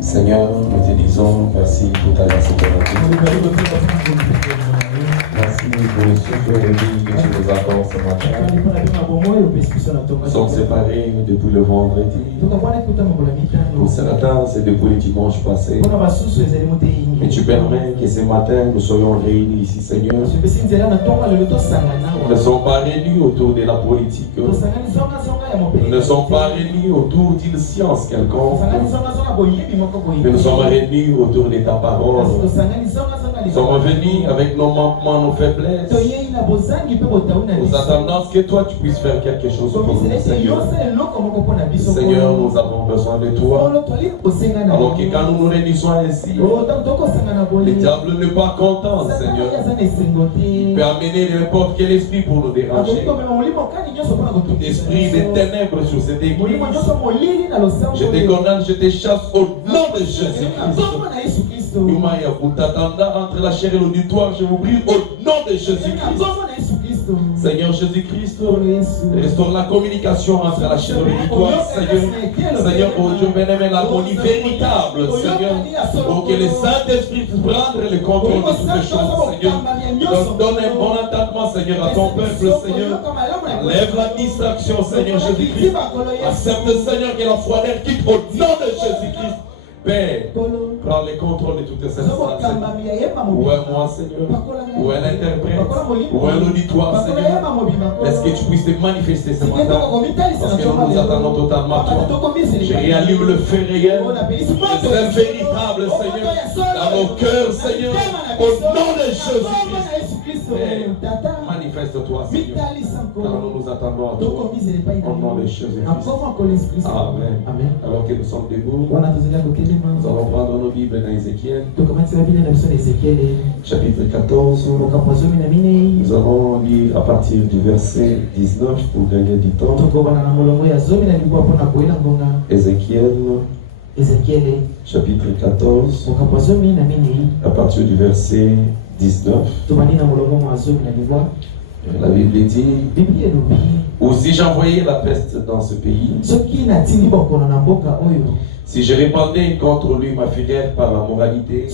Seigneur, nous te disons merci pour ta grâce et merci pour le souffle de vie que tu nous accordes ce matin. Nous sommes séparés depuis le vendredi. Pour ce matin, c'est depuis le dimanche passé. Et tu permets que ce matin, nous soyons réunis ici, Seigneur. Nous ne sommes pas réunis autour de la politique. Nous ne sommes pas réunis autour d'une science quelconque. Nous sommes réunis autour de ta parole. Nous sommes venus avec nos manquements, nos faiblesses. Nous attendons que toi tu puisses faire quelque chose pour nous, Seigneur. Seigneur, nous avons besoin de toi. Alors que quand nous nous réunissons ainsi, le diable n'est pas content, Seigneur. Il peut amener n'importe quel esprit pour nous déranger. Tout esprit de ténèbres sur cette église, je te condamne, je te chasse au nom de Jésus-Christ. Entre la chair et l'auditoire, je vous prie au nom de Jésus-Christ. Seigneur Jésus-Christ, restaure la communication entre la chair et l'auditoire, Seigneur. Seigneur, oh Dieu bien-aimé, l'harmonie véritable, Seigneur. Pour que le Saint-Esprit puisse prendre le contrôle de toutes les choses, Seigneur. Donne un bon entendement, Seigneur, à ton peuple, Seigneur. Lève la distraction, Seigneur Jésus-Christ. Accepte, Seigneur, que la froideur quitte au nom de Jésus-Christ. Père, prends le contrôle de toutes ces choses. Où est moi, Seigneur? Où est l'interprète? Où est l'auditoire, Seigneur? Est-ce que tu puisses te manifester ce matin? Parce que nous nous attendons totalement toi. Je réallume le feu réel, le zèle véritable, Seigneur, dans nos cœurs, Seigneur, au nom de Jésus-Christ. Père, manifeste-toi, Seigneur, car nous nous attendons à toi, au nom de Jésus-Christ. Amen. Alors que nous sommes debout, nous allons prendre nos Bibles dans Ézéchiel, chapitre 14. Nous allons lire à partir du verset 19 pour gagner du temps. Ézéchiel, chapitre 14, à partir du verset 19. La Bible dit: ou si j'envoyais la peste dans ce pays, si je répandais contre lui ma fureur par la moralité,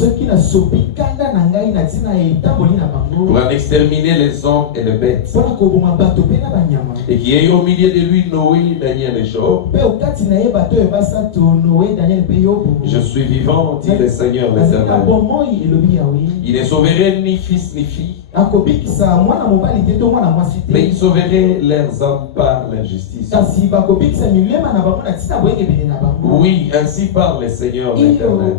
pour en exterminer les hommes et les bêtes, et qu'il y ait au milieu de lui Noé, Daniel et Job, je suis vivant, dit le Seigneur l'Éternel. Il ne sauverait ni fils ni fille, mais il sauverait leurs âmes par l'injustice. Oui, ainsi parle le Seigneur l'Éternel.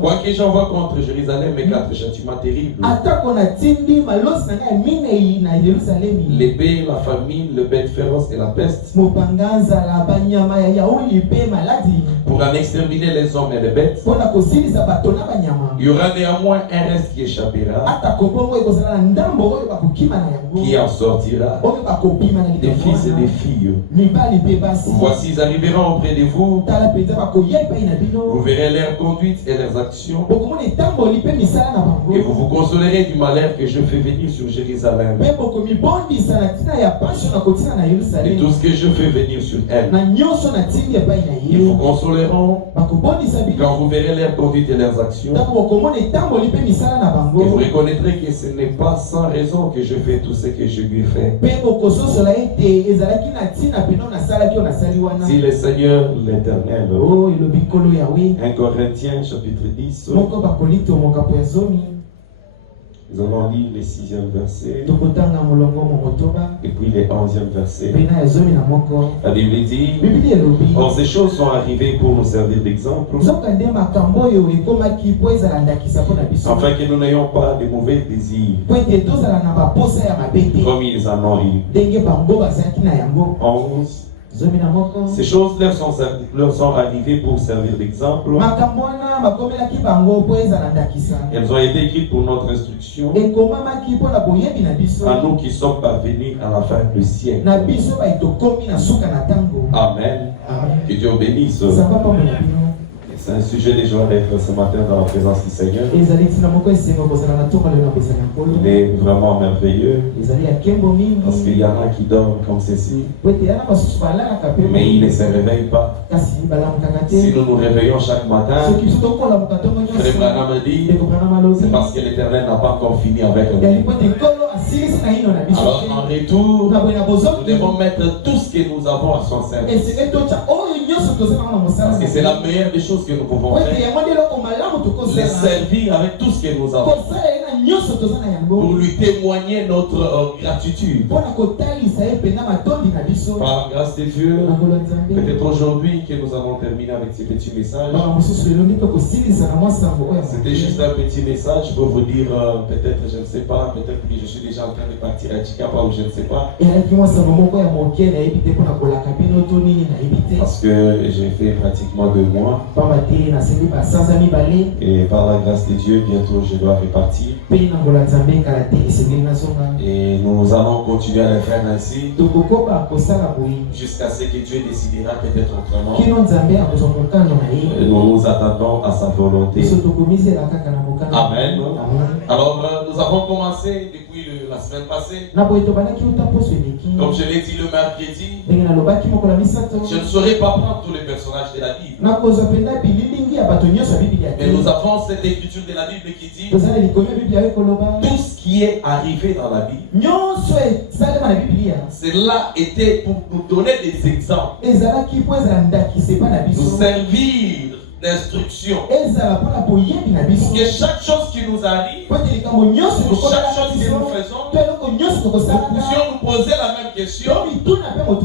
Quoique j'envoie contre Jérusalem mes 4 châtiments terribles, l'épée, la famine, le bête féroce et la peste, pour en exterminer les hommes et les bêtes, il y aura néanmoins un reste qui échappera, qui en sortira. des fils et des filles. Voici, ils arriveront auprès de vous. Vous verrez leurs conduites et leurs actions. Et vous vous consolerez du malheur que je fais venir sur Jérusalem. Et tout ce que je fais venir sur elle. Ils vous consoleront quand vous verrez leurs conduites et leurs actions. Et vous reconnaîtrez que ce n'est pas sans raison que je fais tout ce que je lui ai fait. Si le Seigneur l'Éternel, 1 Corinthiens chapitre 10, nous allons lire le 6e verset et puis le 11e verset. La Bible dit: or ces choses sont arrivées pour nous servir d'exemple, afin que nous n'ayons pas de mauvais désirs comme ils en ont eu. 11. Ces choses leur sont arrivées pour servir d'exemple. Elles ont été écrites pour notre instruction, à nous qui sommes parvenus à la fin du siècle. Amen. Que Dieu bénisse. C'est un sujet de joie d'être ce matin dans la présence du Seigneur. Il est vraiment merveilleux. Parce qu'il y en a qui dorment comme ceci, mais ils ne se réveillent pas. Si nous nous réveillons chaque matin, Frère Branham me dit, c'est parce que l'Éternel n'a pas encore fini avec nous. Alors en retour, nous devons mettre tout ce que nous avons à son service. Parce que c'est la meilleure des choses que nous pouvons faire. Les servir avec tout ce que nous avons. Pour lui témoigner notre gratitude. Par la grâce de Dieu, peut-être aujourd'hui que nous avons terminé avec ce petit message. C'était juste un petit message pour vous dire, peut-être, je ne sais pas, peut-être que je suis déjà en train de partir à Chikapa ou je ne sais pas. Parce que j'ai fait pratiquement 2 mois. Et par la grâce de Dieu, bientôt je dois repartir. Et nous allons continuer à le faire ainsi jusqu'à ce que Dieu décidera peut-être autrement. Nous nous attendons à sa volonté. Amen. Alors nous avons commencé depuis la semaine passée. Comme je l'ai dit le mercredi, je ne saurais pas prendre tous les personnages de la Bible. Mais nous avons cette écriture de la Bible qui dit tout ce qui est arrivé dans la Bible, cela était pour nous donner des exemples, nous servir d'instruction, pour que chaque chose qui nous arrive, pour chaque chose que nous faisons, nous puissions nous poser la même question: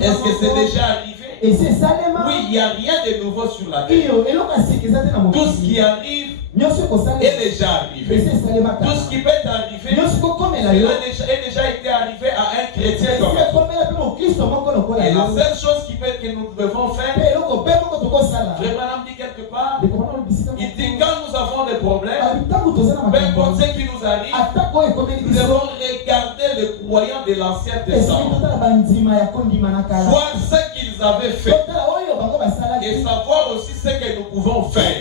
est-ce que c'est déjà arrivé? Oui, il n'y a rien de nouveau sur la terre. Tout ce qui arrive est déjà arrivé. Tout ce qui peut arriver est déjà été arrivé à un chrétien comme nous. Et la seule chose que nous devons faire, Frère Branham dit quelque part, il dit quand nous avons des problèmes, peu importe ce qui nous arrive, nous devons regarder les croyants de l'Ancien Testament, voir ce qu'ils avaient fait et savoir aussi ce que nous pouvons faire.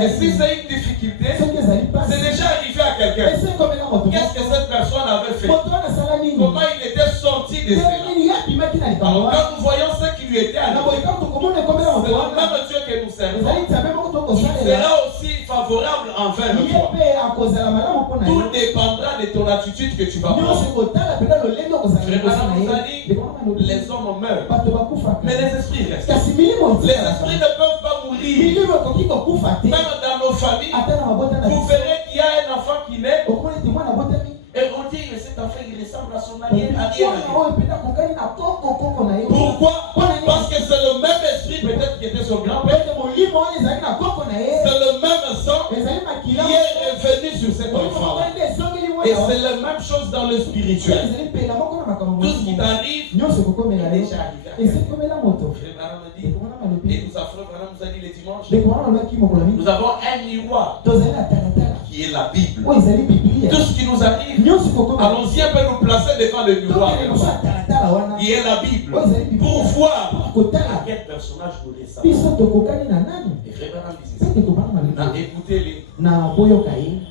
Et si c'est une difficulté, c'est déjà arrivé à quelqu'un. Qu'est-ce que cette personne avait fait? Comment il était sorti de cela? Alors quand nous voyons ce qui lui était arrivé, c'est le même Dieu que nous servons. Il sera aussi favorable envers toi. Tout dépendra de ton attitude que tu vas prendre. Frère Branham nous a dit, les hommes meurent, mais les esprits restent. Les esprits ne peuvent pas mourir. Même dans nos familles, vous verrez qu'il y a un enfant qui naît et on dit que cet enfant il ressemble à son arrière. Pourquoi? Parce que c'est le même esprit peut-être qui était son grand-père. C'est le même sang qui est revenu sur cet enfant. Et c'est la même chose dans le spirituel. Tout ce qui t'arrive est déjà arrivé. Et nous a dit le dimanche, nous avons un miroir qui est la Bible. Tout ce qui nous arrive, allons-y un peu nous placer devant le miroir. qui est la Bible, pour voir à quel personnage nous ressemblons. Et frère Branham disait ça. Écoutez-les.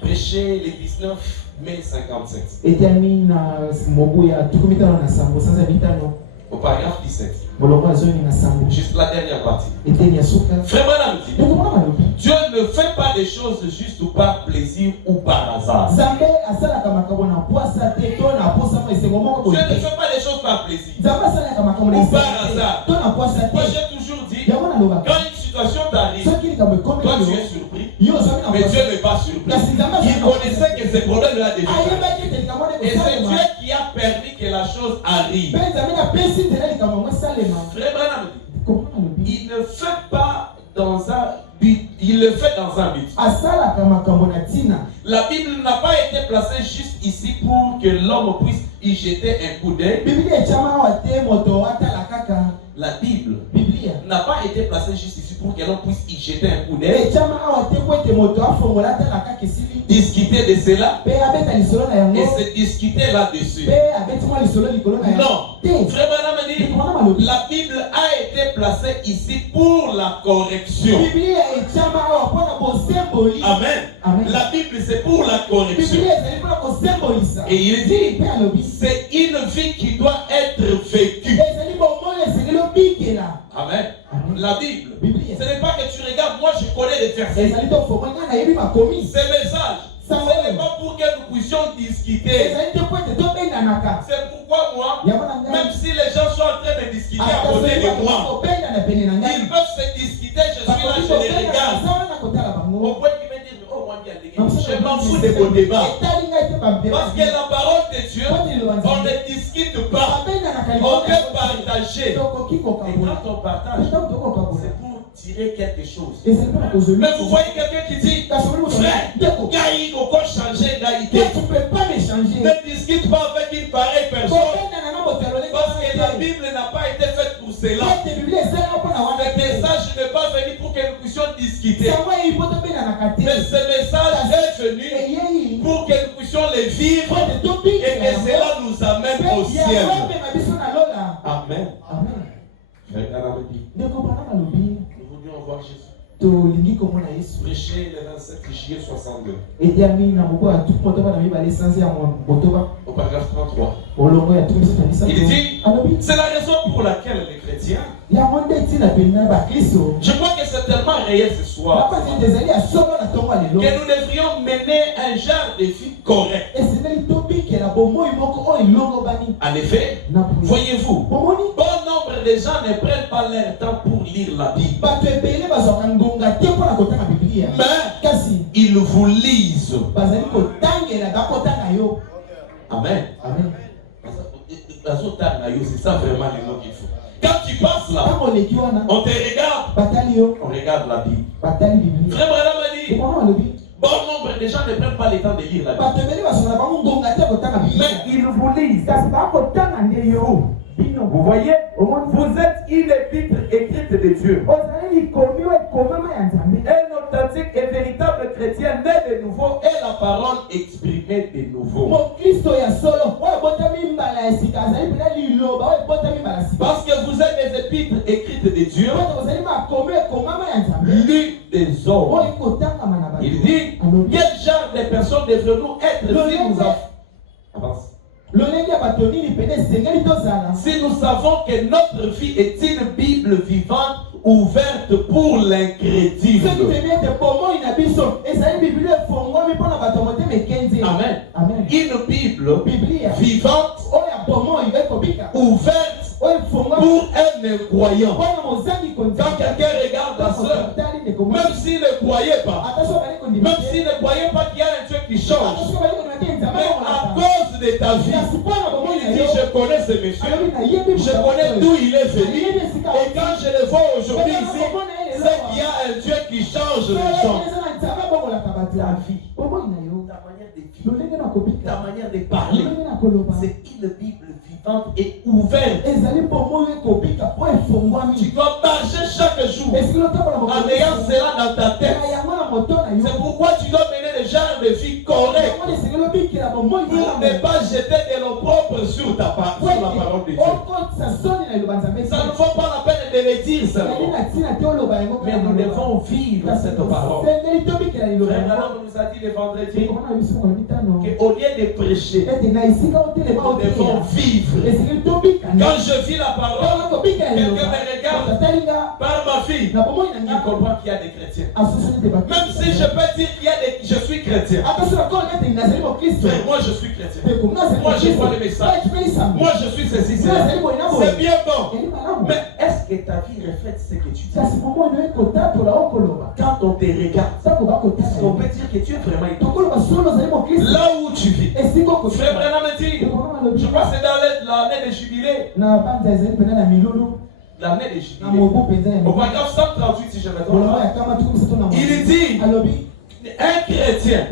Prêchez les 19 mai 57. Au paragraphe 17. Juste la dernière partie. Frère Branham dit, Dieu ne fait pas des choses juste ou par plaisir ou par hasard. Dieu ne fait pas des choses par plaisir ou par hasard. Moi j'ai toujours dit, quand une situation t'arrive, toi tu es surpris, mais Dieu n'est pas surpris. Il connaissait que ces problèmes-là déjà. Et c'est Dieu qui a permis que la chose arrive. Frère Branham dit, il ne fait pas dans un but, il le fait dans un but. La Bible n'a pas été placée juste ici pour que l'homme puisse y jeter un coup d'œil. La Bible n'a pas été placée juste ici pour que l'on puisse y jeter un coup d'œil, discuter de cela et se discuter là-dessus. Non. Frère Branham dit, la Bible a été placée ici pour la correction. Amen. La Bible c'est pour la correction. Et il dit, c'est une vie qui doit être vécue. Amen. La Bible, ce n'est pas que tu regardes, moi je connais les versets. Ces messages, ce n'est pas pour que nous puissions discuter. C'est pourquoi moi, même si les gens sont en train de discuter à côté de moi, ils peuvent se discuter, je suis là, je les regarde. Au point qu'ils me disent, oh moi je m'en fous de vos débats. Parce que la parole de Dieu, on ne discute pas. On peut partager. Et quand on partage, c'est pour tirer quelque chose. Mais vous voyez quelqu'un qui dit, frère, Gaï, on peut changer d'idée. Tu ne peux pas me changer. Ne discute pas avec une pareille personne. Parce que la Bible n'a pas été faite pour cela. Le message n'est pas venu pour que nous puissions discuter. Mais ce message est venu pour que nous puissions les vivre et que cela nous amène au ciel. Amen. Nous voulions voir Jésus. Prêcher le 27 juillet 62. Au paragraphe 33. Il dit, c'est la raison pour laquelle les chrétiens, je crois que c'est tellement réel ce soir, que nous devrions mener un genre de vie correct. En effet, voyez-vous, bon nombre de gens ne prennent pas leur temps pour lire la Bible. Mais ils vous lisent. Amen. C'est ça vraiment les mots qu'il faut. Quand tu passes là, on te regarde. On regarde la Bible. Frère Branham a dit, bon nombre de gens ne prennent pas le temps de lire la Bible. Mais ils vous lisent. Vous voyez, vous êtes une épître écrite de Dieu. Un authentique et véritable chrétien né de nouveau est la parole exprimée de nouveau. Parce que vous êtes des épîtres écrites de Dieu, lues des hommes. Il dit, quel genre de personnes devrions-nous être si nous avons... Avance. Si nous savons que notre vie est une Bible vivante ouverte pour l'incrédule. Amen. Une Bible vivante ouverte pour un incroyant. Quand quelqu'un regarde la soeur, même s'il ne croyait pas, qu'il y a un Dieu qui change, mais à cause de ta vie, il dit, je connais ce monsieur, je connais d'où il est venu, et quand je le vois aujourd'hui ici, c'est qu'il y a un Dieu qui change les gens. Ta vie, ta manière de parler, c'est une Bible vivante et ouverte. Tu dois marcher chaque jour en ayant cela dans ta tête. C'est pourquoi tu dois mener des genres de vie corrects. ne pas jeter de l'opprobre sur la parole de Dieu. Ça ne vaut pas la peine de le dire seulement. Mais nous devons vivre cette parole. Frère Branham nous a dit le vendredi qu'au lieu de prêcher, nous devons vivre. Quand je vis la parole, quelqu'un me regarde par ma vie, il comprend qu'il y a des chrétiens. Même si je peux dire je suis chrétien. Frère, moi je suis chrétien. Moi je vois le message. Moi je suis ceci, cela. C'est bien bon. Mais est-ce que ta vie reflète ce que tu dis? Quand on te regarde, est-ce qu'on peut dire que tu es vraiment étonné? Là où tu vis. Frère Branham me dit, je crois que c'est dans l'année de jubilé. L'année de jubilé. Au paragraphe 138, si je me trompe. Il dit, un chrétien,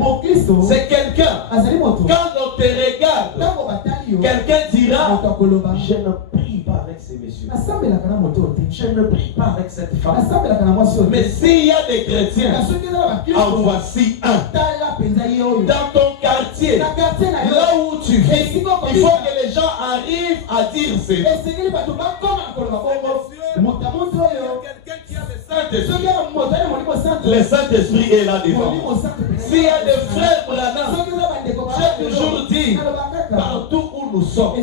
c'est quelqu'un, quand on te regarde, quelqu'un dira, je ne prie pas avec ces messieurs. Je ne prie pas avec cette femme. Mais s'il y a des chrétiens, en voici un. Dans ton quartier, là où tu vis, il faut que les gens arrivent à dire c'est quelqu'un qui a le Saint-Esprit. Le Saint-Esprit est là devant. S'il y a des frères Branham, j'ai toujours dit, partout où nous sommes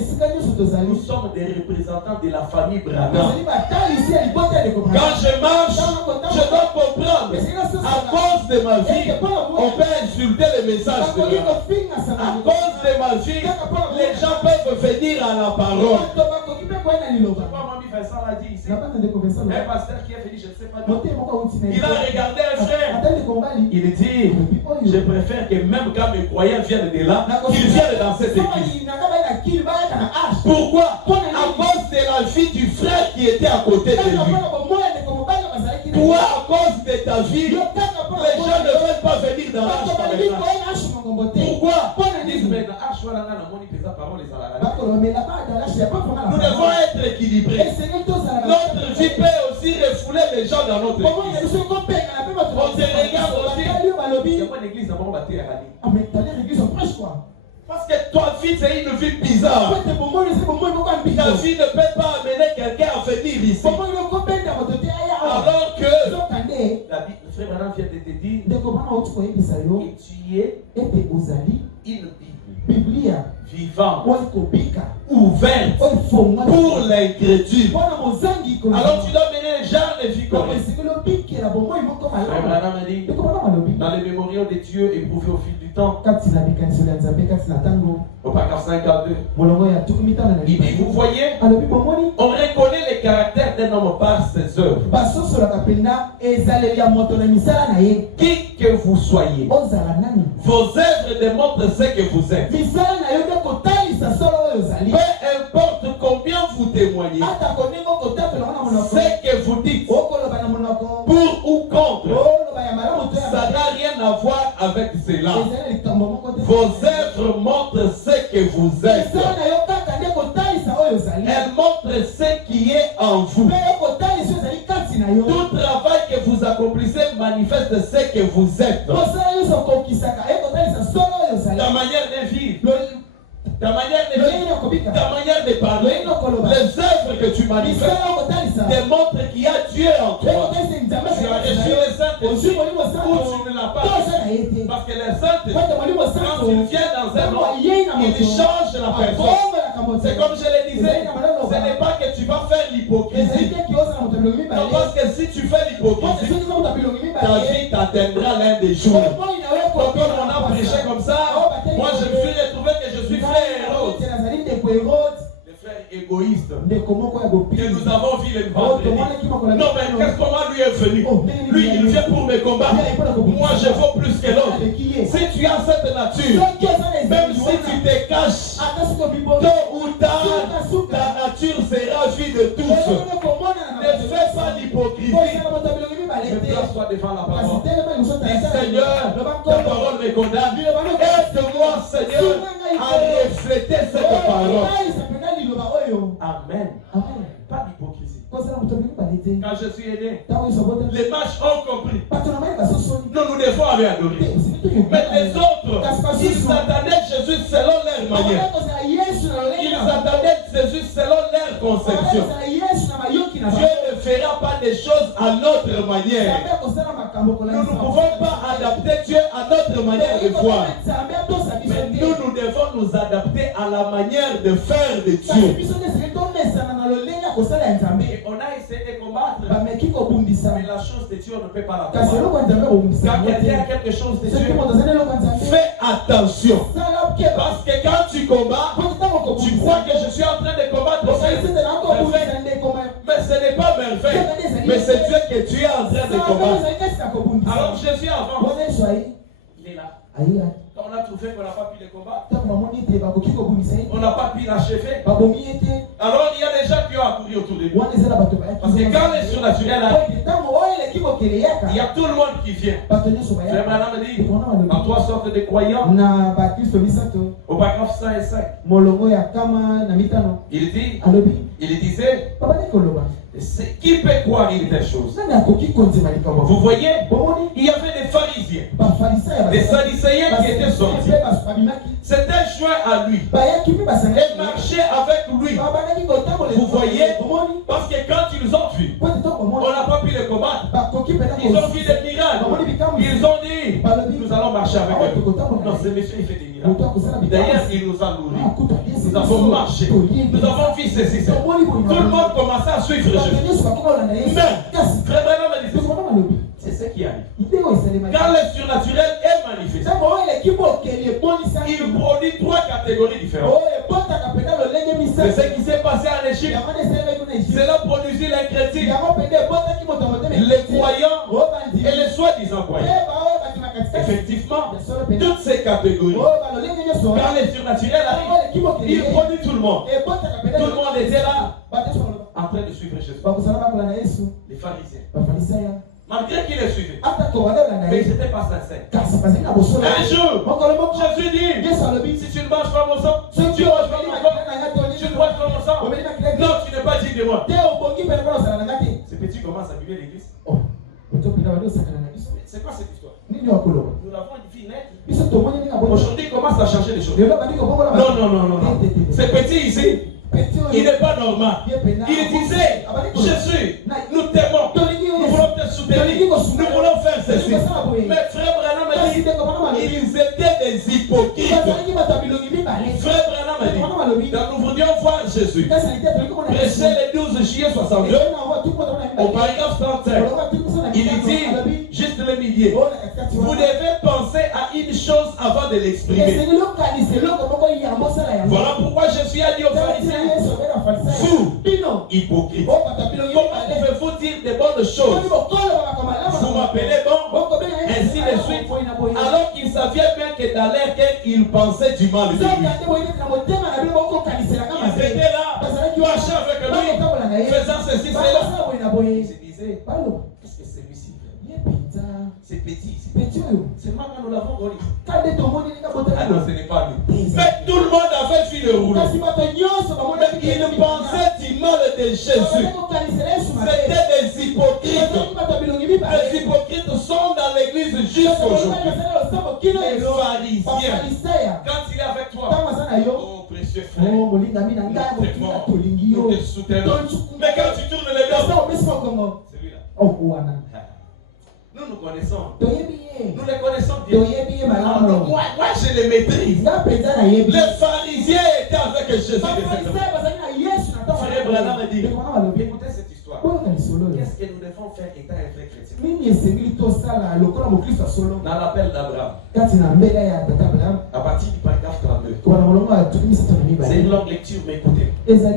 des représentants de la famille Branham. Quand je marche, je dois comprendre, à cause de ma vie, on peut insulter le message de Dieu. À cause de ma vie, les gens peuvent venir à la parole. Vincent l'a dit ici. Un pasteur qui est venu, je ne sais pas. Il a regardé un frère. Il dit, je préfère que même quand mes croyants viennent de là, qu'ils viennent dans cette église. Pourquoi? À cause de la vie du frère qui était à côté de lui. Toi, à cause de ta vie, les gens ne veulent pas venir dans l'âge. Pourquoi? Ils disent, mais nous devons être équilibrés. Notre vie peut aussi refouler les gens dans notre église. On se regarde aussi. Il y a pas d'église avant de bâtir à l'année. Parce que ta vie, c'est une vie bizarre. Ta vie ne peut pas amener quelqu'un à venir ici. Alors que la Bible, le frère Branham vient de te dire que tu es une Bible vivante, ouverte pour l'incrédule. Alors tu dois mener les gens de vie comme frère Branham a dit, dans les mémoriaux de Dieu éprouvés au fil du temps, au paragraphe 52, il dit, vous voyez, on reconnaît le caractère d'un homme par ses œuvres. Qui que vous soyez, vos œuvres démontrent ce que vous êtes. Peu importe combien vous témoignez, ce que vous dites, pour ou contre, ça n'a rien à voir avec cela. Vos œuvres montrent ce que vous êtes. Elles montrent ce qui est en vous. Tout travail que vous accomplissez manifeste ce que vous êtes. Ta manière de vivre, ta manière de vivre, ta manière de parler, les œuvres que tu manifestes démontrent qu'il y a Dieu en toi. Tu as reçu le Saint-Esprit ou tu ne l'as pas reçu. Parce que le Saint-Esprit, quand il vient dans un homme, il change la personne. C'est comme je le disais, ce n'est pas que tu vas faire l'hypocrisie. Non, parce que si tu fais l'hypocrisie, ta vie t'atteindra l'un des jours. Comme on a prêché comme ça, moi je me suis retrouvé que je suis frère Hérode. Les frères égoïstes que nous avons vu le vendredi. Non mais qu'est-ce comment lui est venu? Lui il vient pour me combattre. Moi je vaux plus que l'autre. Si tu as cette nature, même si tu te caches, tôt ou tard, ta nature sera vue de tous. Ne fais pas l'hypocrisie. Je place-toi devant la parole. Dis Seigneur, ta parole me condamne. Aide-moi Seigneur à refléter cette parole. Amen. Pas d'hypocrisie. Quand je suis aidé, les matchs ont compris. Nous nous devons aller adorer. Mais les autres, ils attendaient Jésus selon leur manière. Ils attendaient Jésus selon leur conception. Dieu ne fera pas des choses à notre manière. Nous ne pouvons pas adapter Dieu à notre manière de voir. Mais nous devons nous adapter à la manière de faire de Dieu. Et on a essayé de combattre. Mais la chose de Dieu, on ne peut pas la combattre. Quand quelqu'un a quelque chose de Dieu, fais attention. Parce que quand tu combats, tu crois que je suis en train de combattre. Mais ce n'est pas merveille. Mais c'est Dieu que tu es en train de combattre. Alors Jésus avant, il est là. Quand on a trouvé qu'on n'a pas pu le combattre, on n'a pas pu l'achever. Alors il y a des gens qui ont accouru autour de lui. Parce que quand les surnaturels arrivent, il y a tout le monde qui vient. Frère Branham dit, en trois sortes de croyants, au paragraphe 105, il disait, qui peut croire une telle chose? Vous voyez, il y avait des pharisiens, des sadducéens qui étaient sortis. C'était joint à lui et marchaient avec lui. Vous voyez, parce que quand ils ont vu, on n'a pas pu les combattre. Ils ont vu des miracles. Ils ont dit, nous allons marcher avec eux. Non, ce monsieur il fait des miracles. D'ailleurs, il nous a nourris. Nous avons marché. Nous avons vu ceci. Tout le monde commençait à suivre Jésus. Mais, frère Branham me dit, c'est ce qui arrive. Quand le surnaturel est manifesté, il produit trois catégories différentes. C'est ce qui s'est passé en Égypte. Cela produisit l'incrédule, les croyants et les soi-disant croyants. Effectivement, toutes ces catégories, quand les surnaturels arrivent, il produit tout le monde. Tout le monde était là en train de suivre Jésus. Les pharisiens. Malgré qu'il les suivait. Mais ils n'étaient pas sincères. Un jour, Jésus dit, si tu ne manges pas mon sang, tu ne manges pas mon corps, tu ne bois pas mon sang. Non, tu n'es pas digne de moi. Ces petits commencent à vivre l'église. C'est quoi cette histoire? Nous avons une fille nette. Aujourd'hui, il commence à changer les choses. Non. Ces petits ici, il n'est pas normal. Il disait, Jésus, nous t'aimons, nous voulons te soutenir, nous voulons faire ceci. Mais frère Branham a dit, ils étaient des hypocrites. Frère Branham a dit, quand nous voulions voir Jésus, prêcher le 12 juillet 62, au paragraphe 35, il dit, juste le milieu, vous devez penser à une chose avant de l'exprimer. Voilà pourquoi Jésus a dit aux pharisiens, vous, hypocrite, comment pouvez-vous dire des bonnes choses? Vous m'appelez bon, ainsi de suite, alors qu'il savait bien que dans leur cœur, ils pensaient du mal de lui. Ils étaient là, marchant avec lui, faisant ceci, cela. Ils se disaient, qu'est-ce que celui-ci fait? C'est petit. C'est moi quand nous l'avons volé. Ah non, ce n'est pas lui. Mais tout le monde avait vu le rouleau. Mais ils pensaient du mal de Jésus. C'était des hypocrites. Les hypocrites sont dans l'église jusqu'aujourd'hui. Les pharisiens. Quand il est avec toi, oh précieux frère, nous te soutenons. Mais quand tu tournes les gars, celui-là. Nous connaissons. Nous les connaissons bien. Moi, je les maîtrise. Les pharisiens étaient avec Jésus. Frère Branham a dit, écoutez cette histoire. Qu'est-ce que nous devons faire étant un vrai chrétien? Dans l'appel d'Abraham, à partir du paragraphe 32. C'est une longue lecture, mais écoutez. Peut-être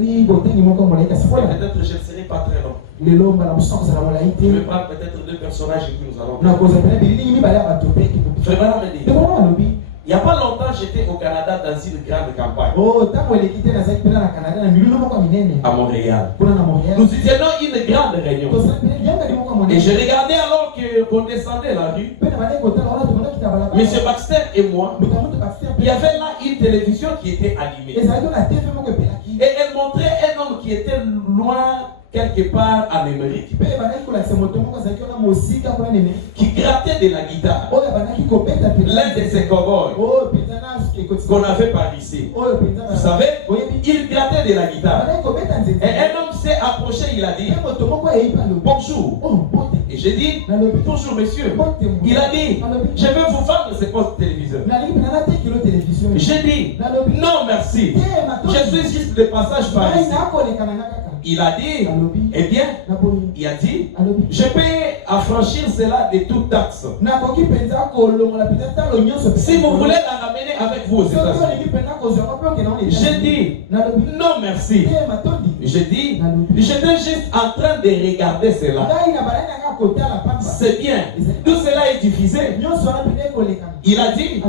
je ne serai pas très long. Je vais prendre peut-être deux personnages et puis nous allons. Frère Branham a dit, il n'y a pas longtemps, j'étais au Canada dans une grande campagne. À Montréal. Nous y tenions une grande réunion. Et je regardais alors qu'on descendait la rue. Monsieur Baxter et moi, il y avait là une télévision qui était allumée. Et elle montrait un homme homme qui était loin quelque part en Amérique, qui grattait de la guitare. L'un de ces cowboys qu'on avait par ici. Vous savez, il grattait de la guitare. Et un homme s'est approché, il a dit bonjour. Et j'ai dit bonjour monsieur. Il a dit je veux vous vendre ce poste téléviseur. J'ai dit non merci. Je suis juste de passage par ici. Il a dit, eh bien, il a dit, je peux affranchir cela de toute taxe. Si vous voulez la ramener avec vous aux États-Unis. J'ai dit, non merci. J'ai dit, j'étais juste en train de regarder cela. C'est bien. Tout cela est diffusé. Il a dit,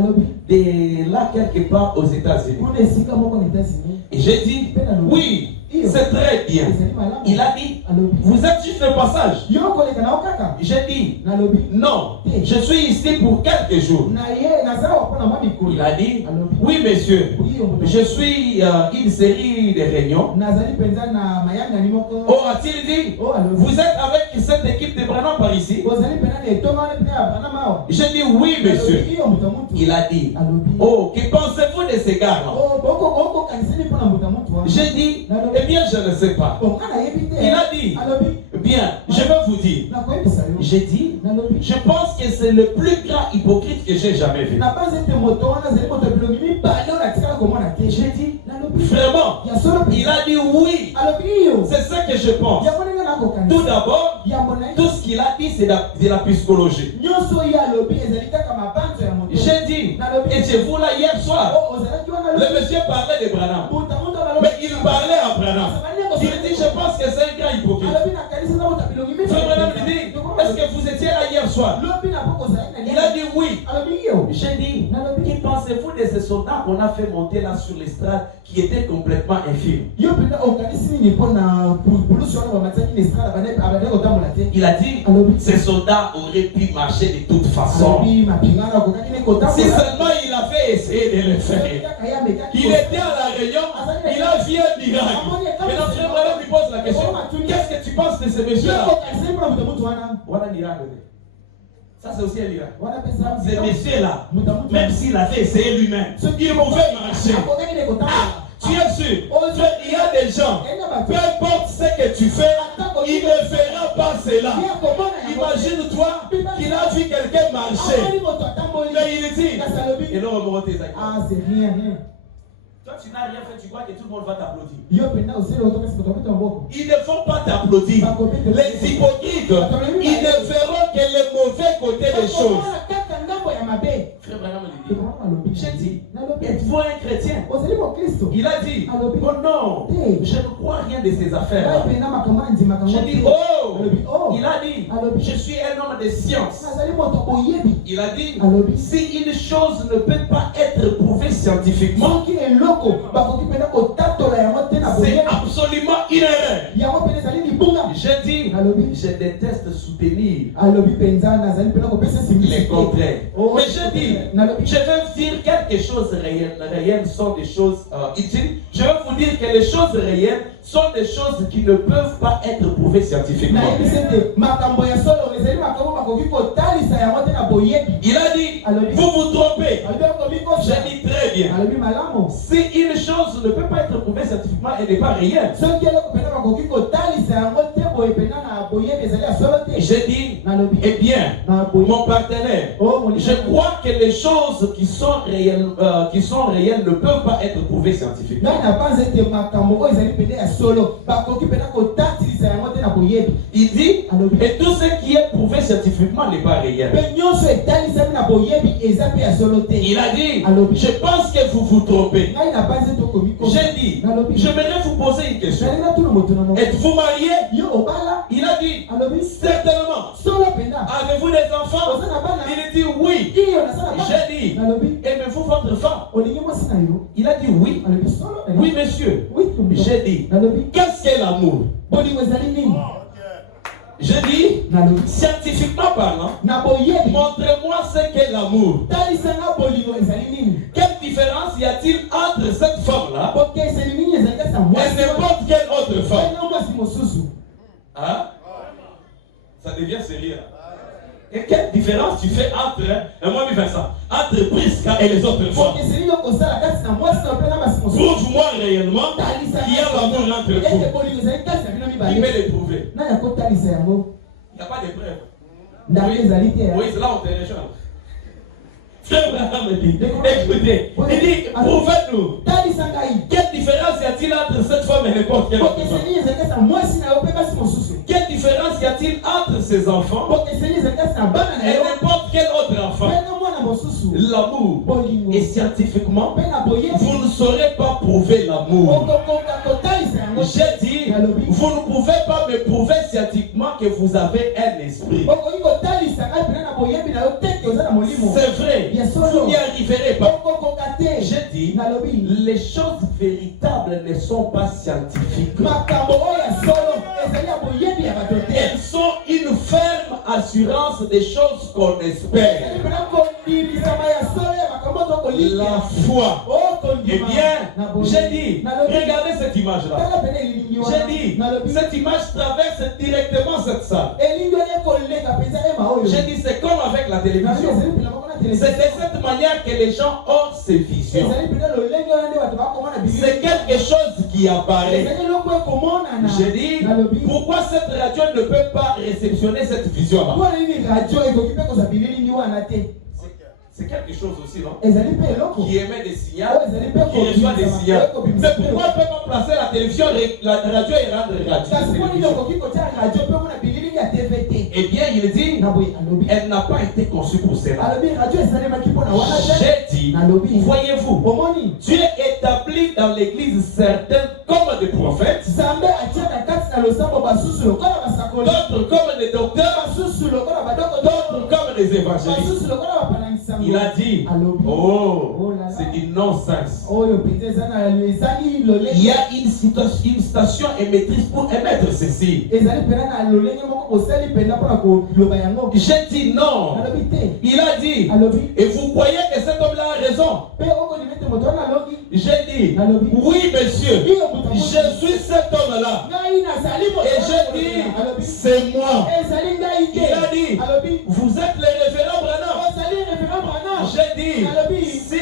de là quelque part aux États-Unis. Et j'ai dit, oui. C'est très bien. Il a dit, vous êtes juste de passage. J'ai dit, non, je suis ici pour quelques jours. Il a dit, oui monsieur, je suis une série de réunions. Oh, a-t-il dit, vous êtes avec cette équipe de Branham par ici? J'ai dit, oui monsieur. Il a dit, oh, que pensez-vous de ces gars-là? J'ai dit, eh bien, je ne sais pas. Il a dit, bien, je vais vous dire. J'ai dit, je pense que c'est le plus grand hypocrite que j'ai jamais vu. J'ai dit, vraiment. Il a dit oui. C'est ça que je pense. Tout d'abord, tout ce qu'il a dit, c'est de la psychologie. J'ai dit, étiez-vous là hier soir? Le monsieur parlait de Branham. Mais il parlait à Branham. Il dit, je pense que c'est un grand hypocrite. Frère Branham lui dit, est-ce que vous étiez là hier soir? Il a dit oui. J'ai dit, que pensez-vous de ces soldats qu'on a fait monter là sur l'estrade qui étaient complètement infimes? Il a dit, ces soldats auraient pu marcher de toute façon. Si seulement il avait essayé de le faire. Il était à la réunion, il a vu un miracle. Et notre frère Branham lui pose la question, qu'est-ce que tu penses de ce monsieur-là? Voilà un miracle. Ça c'est aussi un miracle. Ce monsieur-là, même s'il avait essayé lui-même, il pouvait marcher. Ah, tu es sûr? Il y a des gens, peu importe ce que tu fais, il ne fera pas cela. Imagine-toi qu'il a vu quelqu'un marcher. Mais il dit, et non, ah, c'est rien. Toi, tu n'as rien fait, tu crois que tout le monde va t'applaudir. Ils ne vont pas t'applaudir. Les hypocrites, ils ne verront que le mauvais côté des choses. Frère Branham lui dit, j'ai dit, êtes-vous un chrétien? Il a dit, oh non, je ne crois rien de ces affaires. J'ai dit, oh, il a dit, je suis un homme de science. Il a dit, si une chose ne peut pas être prouvée scientifiquement, c'est absolument une erreur. J'ai dit, je déteste soutenir les contraires. Mais je dis, je vais vous dire quelque chose réel. Les réelles sont des choses utiles. Je vais vous dire que les choses réelles sont des choses qui ne peuvent pas être prouvées scientifiquement. Il a dit, vous vous trompez. J'ai dit très bien. Si une chose ne peut pas être prouvée scientifiquement, elle n'est pas réelle. J'ai dit, eh bien, mon partenaire, je crois que les choses qui sont réelles ne peuvent pas être prouvées scientifiquement. Il dit, et tout ce qui est prouvé scientifiquement n'est pas réel. Il a dit, je pense que vous vous trompez. J'ai dit, j'aimerais vous poser une question. Êtes-vous marié? Il a dit, certainement. Avez-vous des enfants? Il dit oui. J'ai dit, aimez-vous votre femme? Il a dit oui. Oui monsieur. J'ai dit, qu'est-ce qu'est l'amour? Je dis, scientifiquement parlant, montrez-moi ce qu'est l'amour. Quelle différence y a-t-il entre cette femme-là et n'importe quelle autre femme? Hein? Ça devient sérieux. Et quelle différence tu fais entre, entre Prisca et les autres femmes? Prouve-moi réellement qu'il y a l'amour entre vous. Il peut le prouver. Il n'y a pas de preuve. Oui, c'est là où on te rejoint. Frère Abraham me dit, écoutez, il dit, prouvez-nous. Quelle différence y a-t-il entre cette femme et n'importe quelle autre femme? Quelle différence y a-t-il entre ses enfants et n'importe quel autre enfant? L'amour. Et scientifiquement, vous ne saurez pas prouver l'amour. J'ai dit, vous ne pouvez pas me prouver scientifiquement que vous avez un esprit. C'est vrai, vous n'y arriverez pas. J'ai dit, les choses véritables ne sont pas scientifiques. Elles sont une ferme assurance des choses qu'on espère. La foi. Eh bien, j'ai dit, regardez cette image-là. J'ai dit, cette image traverse directement cette salle. J'ai dit, c'est comme avec la télévision. C'est de cette manière que les gens ont ces visions. C'est quelque chose qui apparaît. J'ai dit, pourquoi cette radio ne peut pas réceptionner cette vision-là? C'est quelque chose aussi, non? Qui émet des signaux, qui reçoit des signaux. Mais pourquoi on ne peut pas placer la télévision, la radio et rendre radio? Eh bien, il dit, elle n'a pas été conçue pour cela. J'ai dit, voyez-vous, Dieu établit dans l'église certains comme des prophètes, d'autres comme des docteurs, d'autres comme des évangélistes. Il a dit, oh, c'est du non-sens. Il y a une station émettrice pour émettre ceci. J'ai dit non. Il a dit, et vous croyez que cet homme-là a raison? J'ai dit, oui monsieur, je suis cet homme-là. Et j'ai dit, c'est moi. Il a dit, vous êtes le révérend Branham. J'ai dit, si.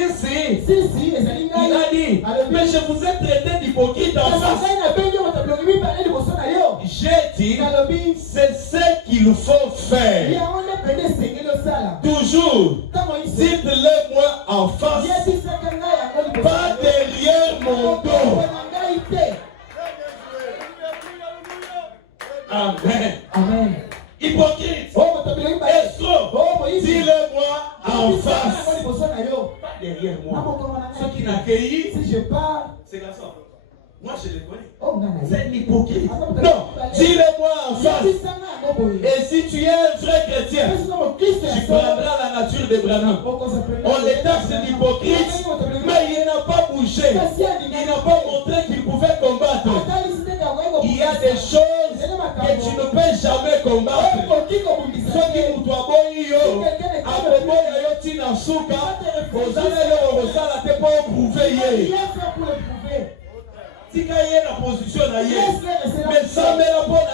Il a dit, mais je vous ai traité d'hypocrite en face. J'ai dit, c'est ce qu'il faut faire. Toujours, dites-le-moi en face, pas derrière mon dos. Amen. Amen. Hypocrite, escroc, dis-le-moi en face, pas derrière moi. Ceux qui n'accueillent, si je pars, c'est comme ça. Moi je le connais. C'est un hypocrite. Non, dis-le-moi en face. Et si tu es un vrai chrétien, tu prendras la nature de Branham. On les taxe d'hypocrite, mais il n'a pas bougé. Il n'a pas montré qu'il pouvait combattre. Il y a des choses que tu ne peux jamais combattre. Ceux qui nous doivent si la position mais ça me la bonne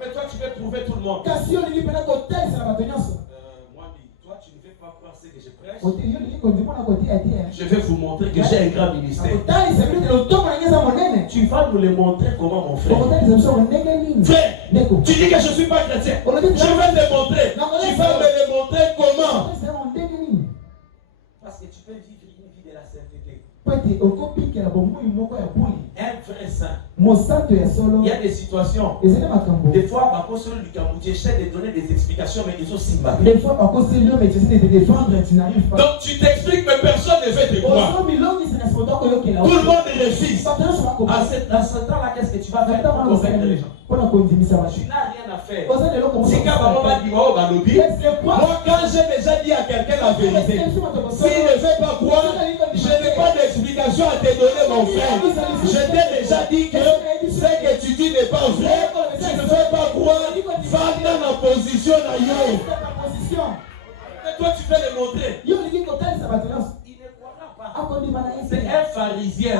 mais toi tu veux prouver tout le monde. Toi tu ne veux pas croire ce que je prêche. Je vais vous montrer que j'ai un grand ministère. Tu vas nous le montrer comment, mon frère. Frère, tu dis que je ne suis pas chrétien. Je vais te montrer. Tu vas me le montrer comment. Parce que tu peux vivre une vie de la sainteté. Un vrai saint. Il y a des situations. Des fois, j'essaie de donner des explications, mais ils sont si bas. Donc tu t'expliques, mais personne ne veut te croire. Tout le monde refuse. À ce temps-là, qu'est-ce que tu vas faire pour convaincre les gens? Tu n'as rien à faire. Moi, quand j'ai déjà dit à quelqu'un la vérité, s'il ne veut pas croire, je n'ai pas d'explication à te donner, mon frère. Je t'ai déjà dit que ce que tu dis n'est pas vrai. Tu ne veux pas croire, va dans la position d'ailleurs. toi tu veux le montrer. Il ne croira pas. C'est un pharisien.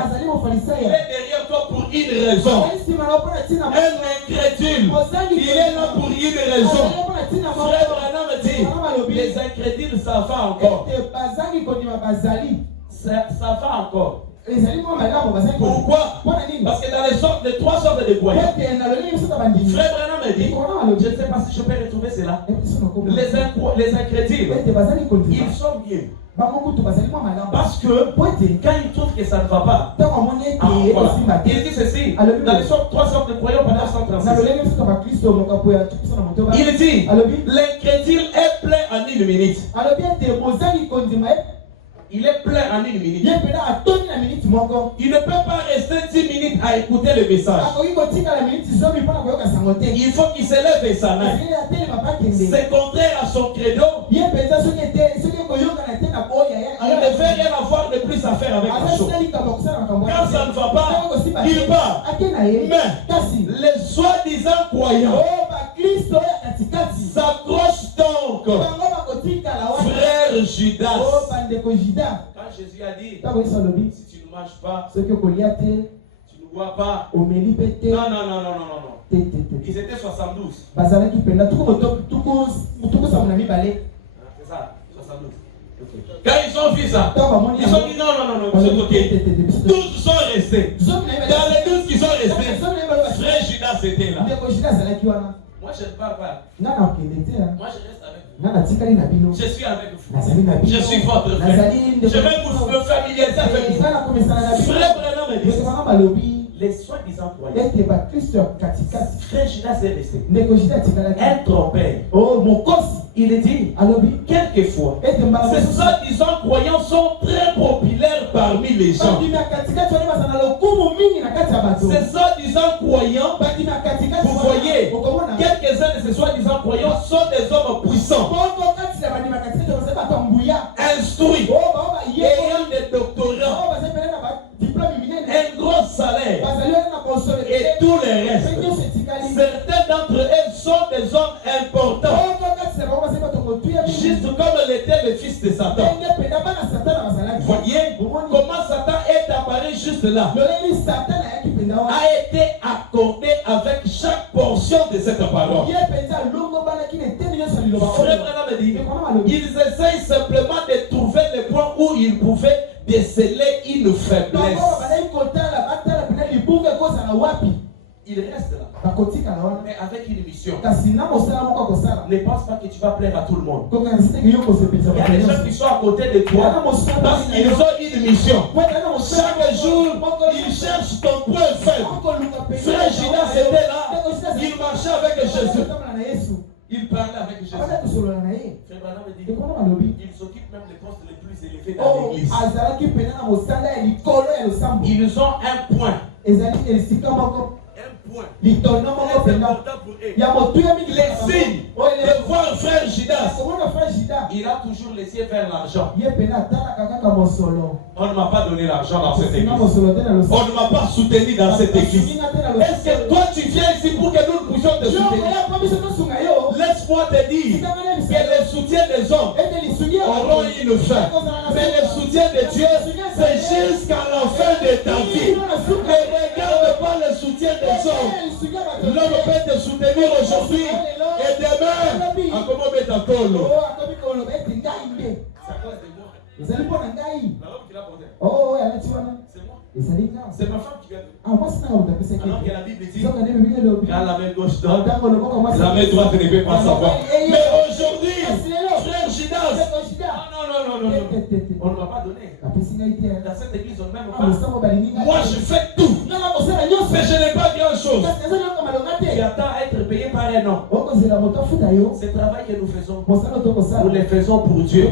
Il est derrière toi pour une raison. Un incrédule. Il est là pour une raison. Frère Branham dit, les incrédules, ça va encore. Ça va encore. Pourquoi? Parce que dans les trois sortes de croyants, Frère Branham dit, je ne sais pas si je peux retrouver cela. Les incrédules, ils sont bien. Parce que quand ils trouvent que ça ne va pas, il dit ceci dans les trois sortes de croyants pendant 136. Il dit l'incrédule est plein en une minute. Il est plein en une minute. Il ne peut pas rester 10 minutes à écouter le message. Il faut qu'il se lève et s'en aille. C'est contraire à son credo. Il ne veut rien avoir de plus à faire avec la chose. Quand ça ne va pas, il part. Mais les soi-disant croyants s'accrochent donc. Frère Judas. Quand Jésus a dit, si tu ne manges pas, tu ne bois pas. Non. Ils étaient 72. C'est ça, 72. Quand ils ont vu ça, ils ont dit non, 12 sont restés. Dans les 12 qui sont restés, frère Judas était là. Moi je ne parle pas. Moi je reste avec vous. Je suis avec vous. Je suis votre frère. Je vais me familiariser avec vous. Frère Branham dit, les soi-disant croyants, frère Judas est resté. Un trompeur. Il dit, quelquefois, ces soi-disant croyants sont très populaires parmi les gens. Ces soi-disant croyants, vous voyez, quelques-uns de ces soi-disant croyants sont des hommes puissants, instruits, ayant des doctorats, un gros salaire et tout le reste. Certains d'entre eux sont des hommes importants, juste comme l'était le fils de Satan. Voyez comment Satan est apparu juste là, a été accordé avec chaque portion de cette parole. Frère Branham dit, ils essayent simplement de trouver le point où ils pouvaient déceler une faiblesse. Il reste là, mais avec une mission. Ne pense pas que tu vas plaire à tout le monde. Il y a des gens qui sont à côté de toi parce qu'ils ont une mission. Chaque jour, ils cherchent ton point faible. Frère Judas était là, il marchait avec Jésus. Il parlait avec Jésus. Frère Branham dit, ils occupent même les postes les plus élevés dans l'église. Ils ont un point. Les signes de voir frère Judas, il a toujours les yeux vers l'argent. On ne m'a pas donné l'argent dans cette église. On ne m'a pas soutenu dans cette église. Est-ce que toi tu viens ici pour que nous puissions te soutenir? Laisse-moi te dire que le soutien des hommes auront une fin. Mais le soutien de Dieu, c'est jusqu'à la fin de ta vie. Ne regarde pas le soutien des hommes. L'homme peut te soutenir aujourd'hui et demain. À comment mettre un colo? C'est à cause de moi. La robe qu'il a portée. C'est moi. C'est ma femme qui vient. Alors que la Bible dit, quand la main gauche donne, la main droite ne peut pas savoir. Mais aujourd'hui, frère Judas, non. On ne m'a pas donné. Dans cette église, on ne m'aime pas. Moi, je fais tout. Mais je n'ai pas grand chose. Il attend à être payé par un homme. Ce travail que nous faisons, nous le faisons pour Dieu.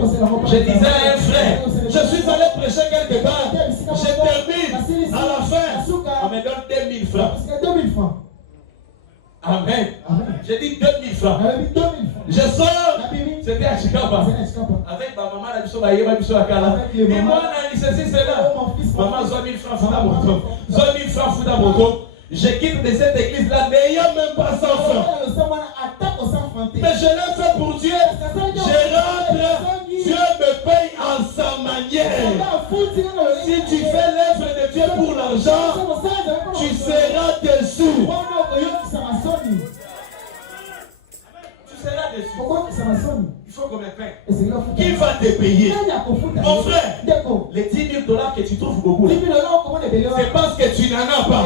Je disais à un frère, je suis allé prêcher quelque part. Je termine. À la fin, on me donne 2000 francs. Amen. J'ai dit 2000 francs. Je sors. C'était à Chikapa. Avec ma maman, la biso, à Kala. Et moi, on a dit ceci, c'est là. Maman, 2000 francs, fouta moto. 2000 francs, fouta moto. Je quitte de cette église-là, n'ayant même pas 100 francs. Mais je l'ai fait pour Dieu. Je rentre. Si tu fais l'œuvre de Dieu pour l'argent, tu seras déçu. Tu seras déçu. Il faut qu'on me paye. Qui va te payer? Mon frère, les $10,000 que tu trouves beaucoup, c'est parce que tu n'en as pas.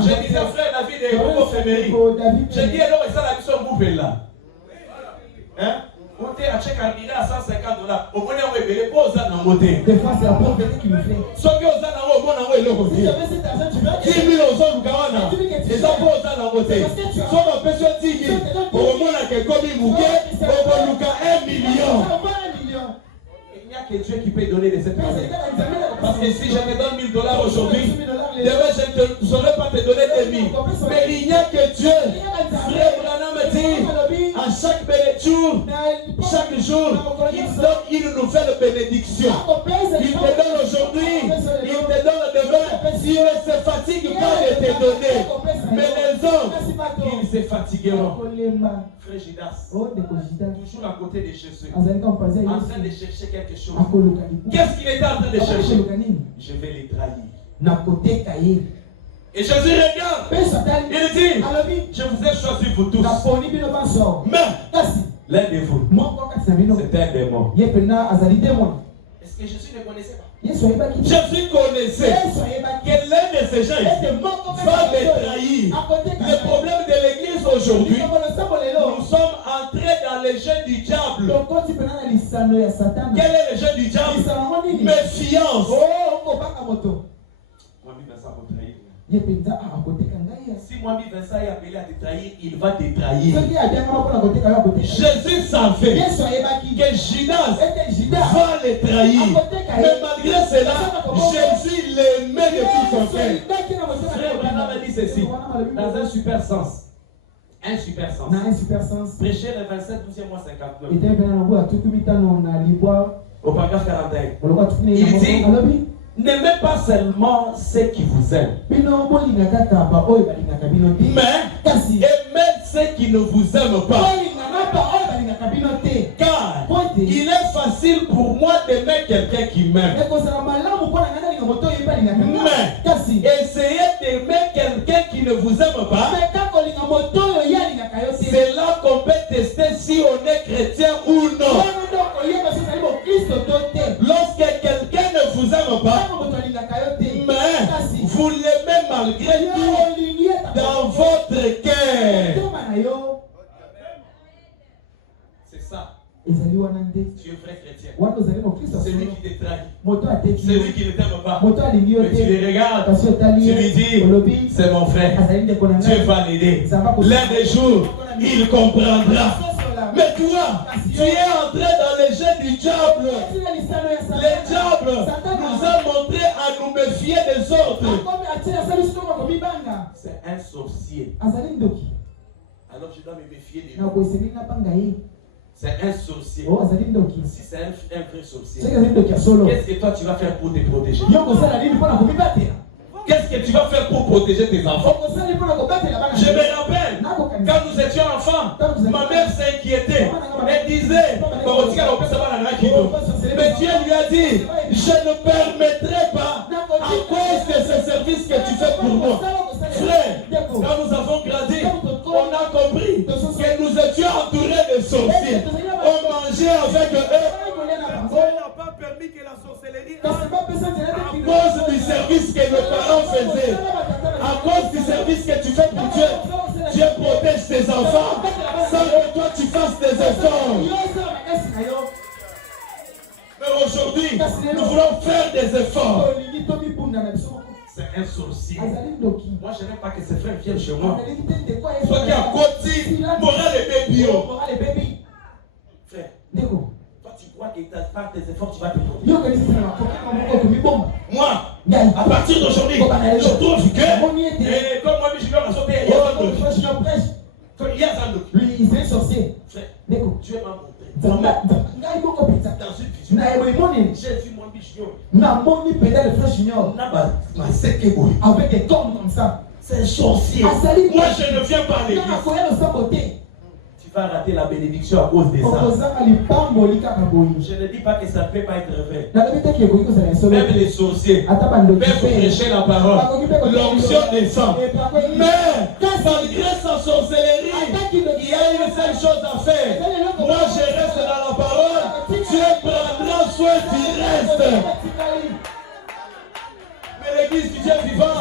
Je disais, frère David et Coco Féméry. Je dis, alors, et ça, la mission vous paye là. Hein? On t'a acheté un billet à $150. Au moins, on va payer pour ça dans mon thé. Des fois, c'est la pauvreté qui me fait. Si j'avais cet argent, tu vas 10 000 aux autres, et ça pour ça dans mon thé. Si on a besoin de 10 000, au moins, on a quelqu'un qui m'a dit, on va 1 million. Il n'y a que Dieu qui peut donner de cette manière. Parce que si je te donne $1,000 aujourd'hui, demain je ne saurais pas te donner 2 000. Mais il n'y a que Dieu. Frère Branham me dit, à chaque chaque jour, il donne une nouvelle bénédiction. Il te donne aujourd'hui, il te donne demain. Il ne se fatigue pas de te donner. Mais les hommes, ils se fatigueront. Frère Judas, toujours à côté de Jésus, en train de chercher quelque chose. Qu'est-ce qu'il était en train de chercher? Je vais les trahir. Et Jésus regarde. Il dit, je vous ai choisi vous tous. Mais l'un de vous, c'était un démon. Est-ce que Jésus ne connaissait pas? Jésus connaissait que l'un de ces gens va me trahir. Le problème de l'église aujourd'hui, nous sommes entrés dans le jeu du diable. Quel est le jeu du diable? Méfiance. Si moi Vincent est appelé à te trahir, il va te trahir. Jésus savait que Judas va le trahir. Mais malgré cela, Jésus l'aimait de tout son cœur. Frère Branham a dit ceci, dans un super sens. Un super sens. Prêcher le 27, 12e mois 59. Au paragraphe 41. Il dit, n'aimez pas seulement ceux qui vous aiment, mais aimez ceux qui ne vous aiment pas. Car il est facile pour moi d'aimer quelqu'un qui m'aime. Mais essayez d'aimer quelqu'un qui ne vous aime pas. C'est là qu'on peut tester si on est chrétien ou non. Lorsque quelqu'un ne vous aime pas, mais vous l'aimez malgré tout dans votre cœur. C'est ça. Tu es vrai chrétien. C'est lui qui te trahit. C'est lui qui ne t'aime pas. Mais tu le regardes. Tu lui dis, c'est mon frère. Dieu va l'aider. L'un des jours, il comprendra. Mais toi, tu es entré dans le jeu du diable. Le diable nous a montré à nous méfier des autres. C'est un sorcier. Alors je dois me méfier de lui. C'est un sorcier. Si c'est un vrai sorcier, qu'est-ce que toi tu vas faire pour te protéger? Qu'est-ce que tu vas faire pour protéger tes enfants? Je me rappelle, quand nous étions enfants, ma mère s'inquiétait. Elle disait, mais Dieu lui a dit, je ne permettrai pas à cause de ce service que tu fais pour moi. Frère, quand nous avons grandi, on a compris que nous étions entourés de sorciers. On mangeait avec eux. On n'a pas permis que la sorcellerie, à cause du service que nos parents faisaient, à cause du service que tu fais pour Dieu, Dieu protège tes enfants sans que toi tu fasses des efforts. Mais aujourd'hui, nous voulons faire des efforts. C'est un sorcier. Moi, je n'aime pas que ces frères viennent chez moi. Soit qui a côté, moral et bio. Frère, toi, tu crois que par tes efforts, tu vas te protéger. Moi, à partir d'aujourd'hui, je trouve que, comme moi, je vais la sauter, il y a un autre. Lui, il est sorcier. Frère, Dieu m'a montré. Dans une vision, j'ai vu mon bichon. Avec des cornes comme ça. C'est un sorcier. Moi, je ne viens pas à l'église. Tu vas vas rater la bénédiction à cause de ça. Je ne dis pas que ça ne peut pas être vrai. Même les sorciers peuvent prêcher la parole. L'onction descend. Mais malgré sa sorcellerie, il y a une seule chose à faire. Moi je reste dans la parole. Dieu prendra soin du reste. Mais l'église du Dieu vivant,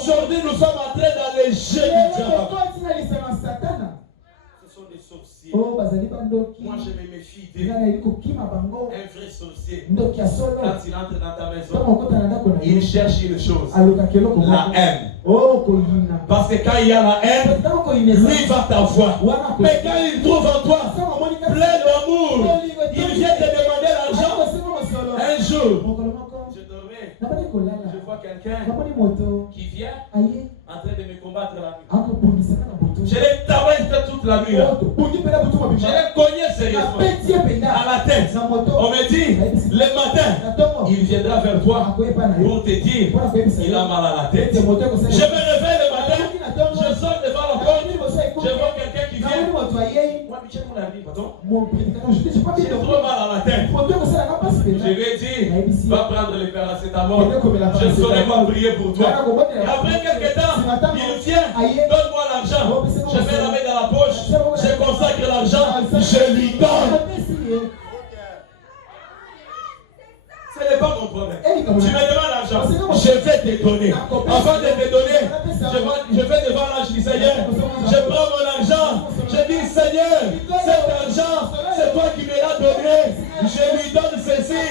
aujourd'hui nous sommes entrés dans les jeux du diable. Ce sont des sorciers. Moi je me méfie d'eux. Un vrai sorcier, quand il entre dans ta maison, il cherche une chose, la haine. Parce que quand il y a la haine, lui va t'avoir. Mais quand il trouve en toi plein d'amour, il vient te demander l'argent. Un jour, je dormais, je vois quelqu'un qui vient en train de me combattre la nuit. Je l'ai tabassé toute la nuit. Je l'ai cogné sérieusement à la tête. On me dit, le matin, il viendra vers toi pour te dire il a mal à la tête. Je me réveille le matin, je sors devant la porte, je vois quelqu'un qui vient. Moi, Michel, on a dit, pardon. J'ai trop mal à la tête. Je lui ai dit, va prendre le paracétamol. Je ne saurais pas prier pour toi. Après quelques temps, il vient, donne-moi l'argent. Je mets la main dans la poche, je consacre l'argent, je lui donne. Ce n'est pas mon problème. Tu me demandes l'argent, je vais te donner. Avant de te donner, je vais devant l'ange du Seigneur. Je prends mon argent. Je dis, Seigneur, cet argent, c'est toi qui me l'as donné. Je lui donne ceci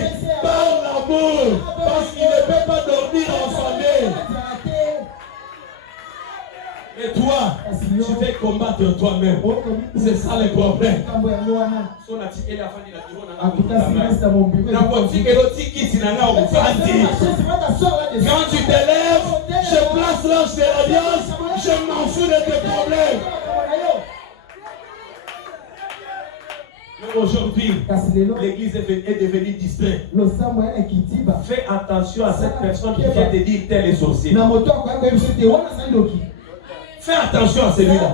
par l'amour. Parce qu'il ne peut pas dormir en famille. Et toi, tu fais combattre toi-même. C'est ça le problème. Quand tu te lèves, je place l'ange de l'alliance, je m'en fous de tes problèmes. Mais aujourd'hui, l'église est devenue distraite. Fais attention à cette personne qui vient te dire tel est sorcier. Fais attention à celui-là.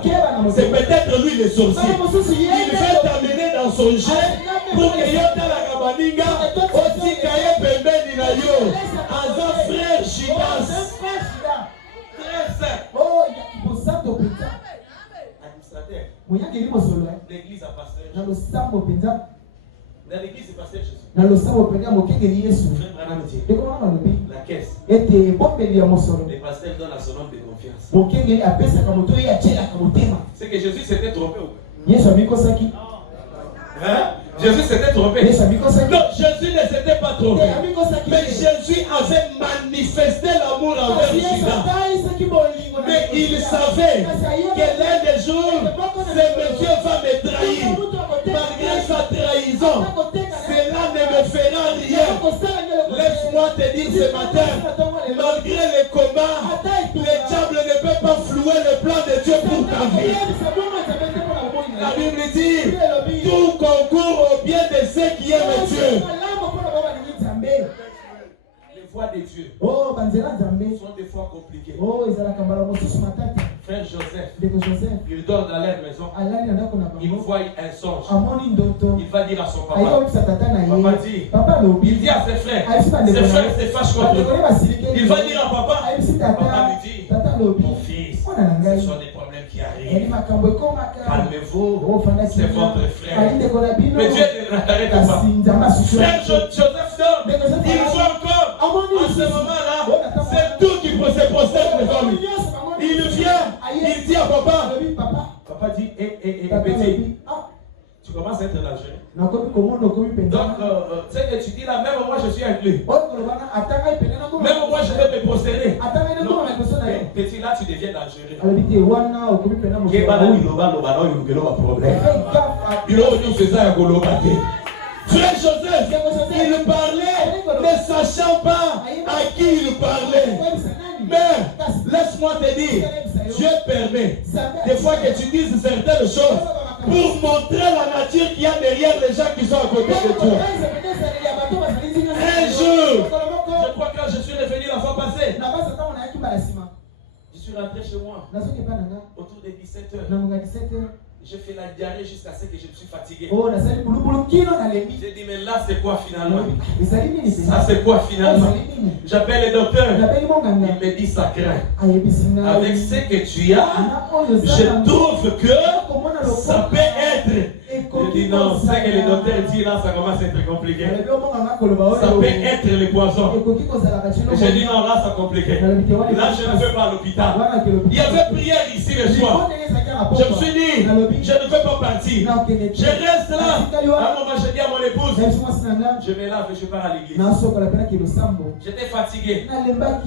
C'est peut-être lui le sorcier. Il veut t'amener dans son jeu pour que Yota la Gabaninga aussi Kaye Pembe Ninayo. Aza frère Chigas. Très simple. Administrateur. L'église a pasteur. Dans l'église, c'est pasteur Jésus. La caisse. Le pasteur donne à son homme de confiance. C'est que Jésus s'était trompé. Hein? Jésus s'était trompé. Non, Jésus ne s'était pas trompé. Mais Jésus avait manifesté l'amour envers Judas. Mais il savait que l'un des jours, ce monsieur va me trahir. Malgré sa trahison, cela ne me fera rien. Laisse-moi te dire ce matin, malgré les combats, le diable ne peut pas flouer le plan de Dieu pour ta vie. La Bible dit, tout concourt au bien de ceux qui aiment Dieu. Les voies de Dieu sont des fois compliquées. Frère Joseph, il dort dans leur maison. Il voit un songe. Il va dire à son papa. Papa dit, il dit à ses frères se fâchent contre lui. Il va dire à papa. Papa lui dit, mon fils, ce sont des problèmes qui arrivent. Calmez-vous, c'est votre frère. Mais Dieu ne t'arrête pas. Frère Joseph dort. Il voit encore. En ce moment-là, c'est tout qui se prosterne devant lui. Il vient, il dit à papa. Papa dit, petit, tu commences à être dangereux. Donc, ce que tu dis là, même moi je suis inclus. Même moi je vais me prosterner. Petit, là tu deviens dangereux. Frère Joseph, il parlait ne sachant pas à qui il parlait. Mais laisse-moi te dire, Dieu permet des fois que tu dises certaines choses pour montrer la nature qu'il y a derrière les gens qui sont à côté de toi. Un jour, je crois que quand je suis revenu la fois passée, je suis rentré chez moi autour de 17h. J'ai fait la diarrhée jusqu'à ce que je me suis fatigué. J'ai dit, mais là, c'est quoi finalement? Ça, c'est quoi finalement? J'appelle le docteur. Il me dit, ça craint. Avec ce que tu as, je trouve que ça peut être. Je dis, non, ce que le docteur dit là, ça commence à être compliqué. Ça peut être le poison. Je dis, non, là, c'est compliqué. Là, je ne veux pas à l'hôpital. Il y avait prière ici le soir. Je me suis dit, je ne veux pas partir. Je reste là. À un moment, je dis à mon épouse, je me lave et je pars à l'église. J'étais fatigué.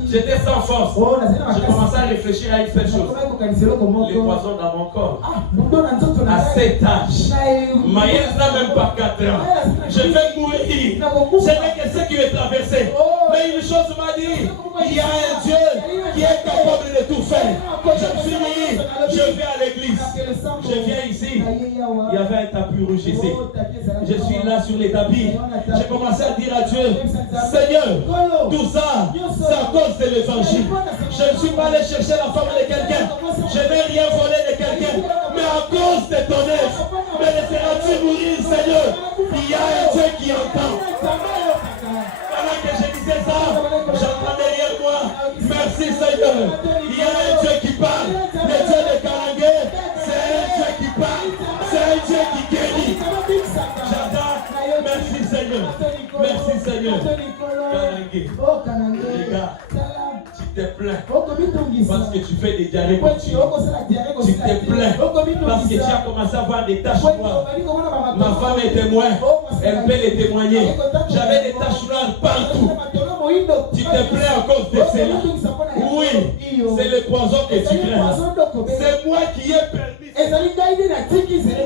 J'étais sans force. Je commençais à réfléchir à une seule chose. Le poison dans mon corps. À cet âge. Maïs n'a même pas 4 ans. Je vais mourir. Ce n'est que ce qui est traversé. Mais une chose m'a dit, il y a un Dieu qui est capable de tout faire. Je me suis dit, je vais à l'église. Je viens ici. Il y avait un tapis rouge ici. Je suis là sur les tapis. J'ai commencé à dire à Dieu, Seigneur, tout ça, c'est à cause de l'évangile. Je ne suis pas allé chercher la femme de quelqu'un. Je n'ai rien volé de quelqu'un. Mais à cause de ton œuvre, me laisseras-tu mourir, Seigneur? Il y a un Dieu qui entend. Pendant que je disais ça, j'entends derrière moi, merci Seigneur. Il y a un Dieu qui parle. Le Dieu de Karangué, c'est un Dieu qui parle. C'est un Dieu qui guérit. J'entends, merci Seigneur. Merci Seigneur. Karangué, les gars, tu te plains parce que tu fais des diarrhées continues. Tu te plains parce que tu as commencé à avoir des taches noires. Ma femme est témoin. Elle peut les témoigner. J'avais des taches noires partout. Tu te plains à cause de cela. Oui, c'est le poison que tu crains. C'est moi qui ai permis.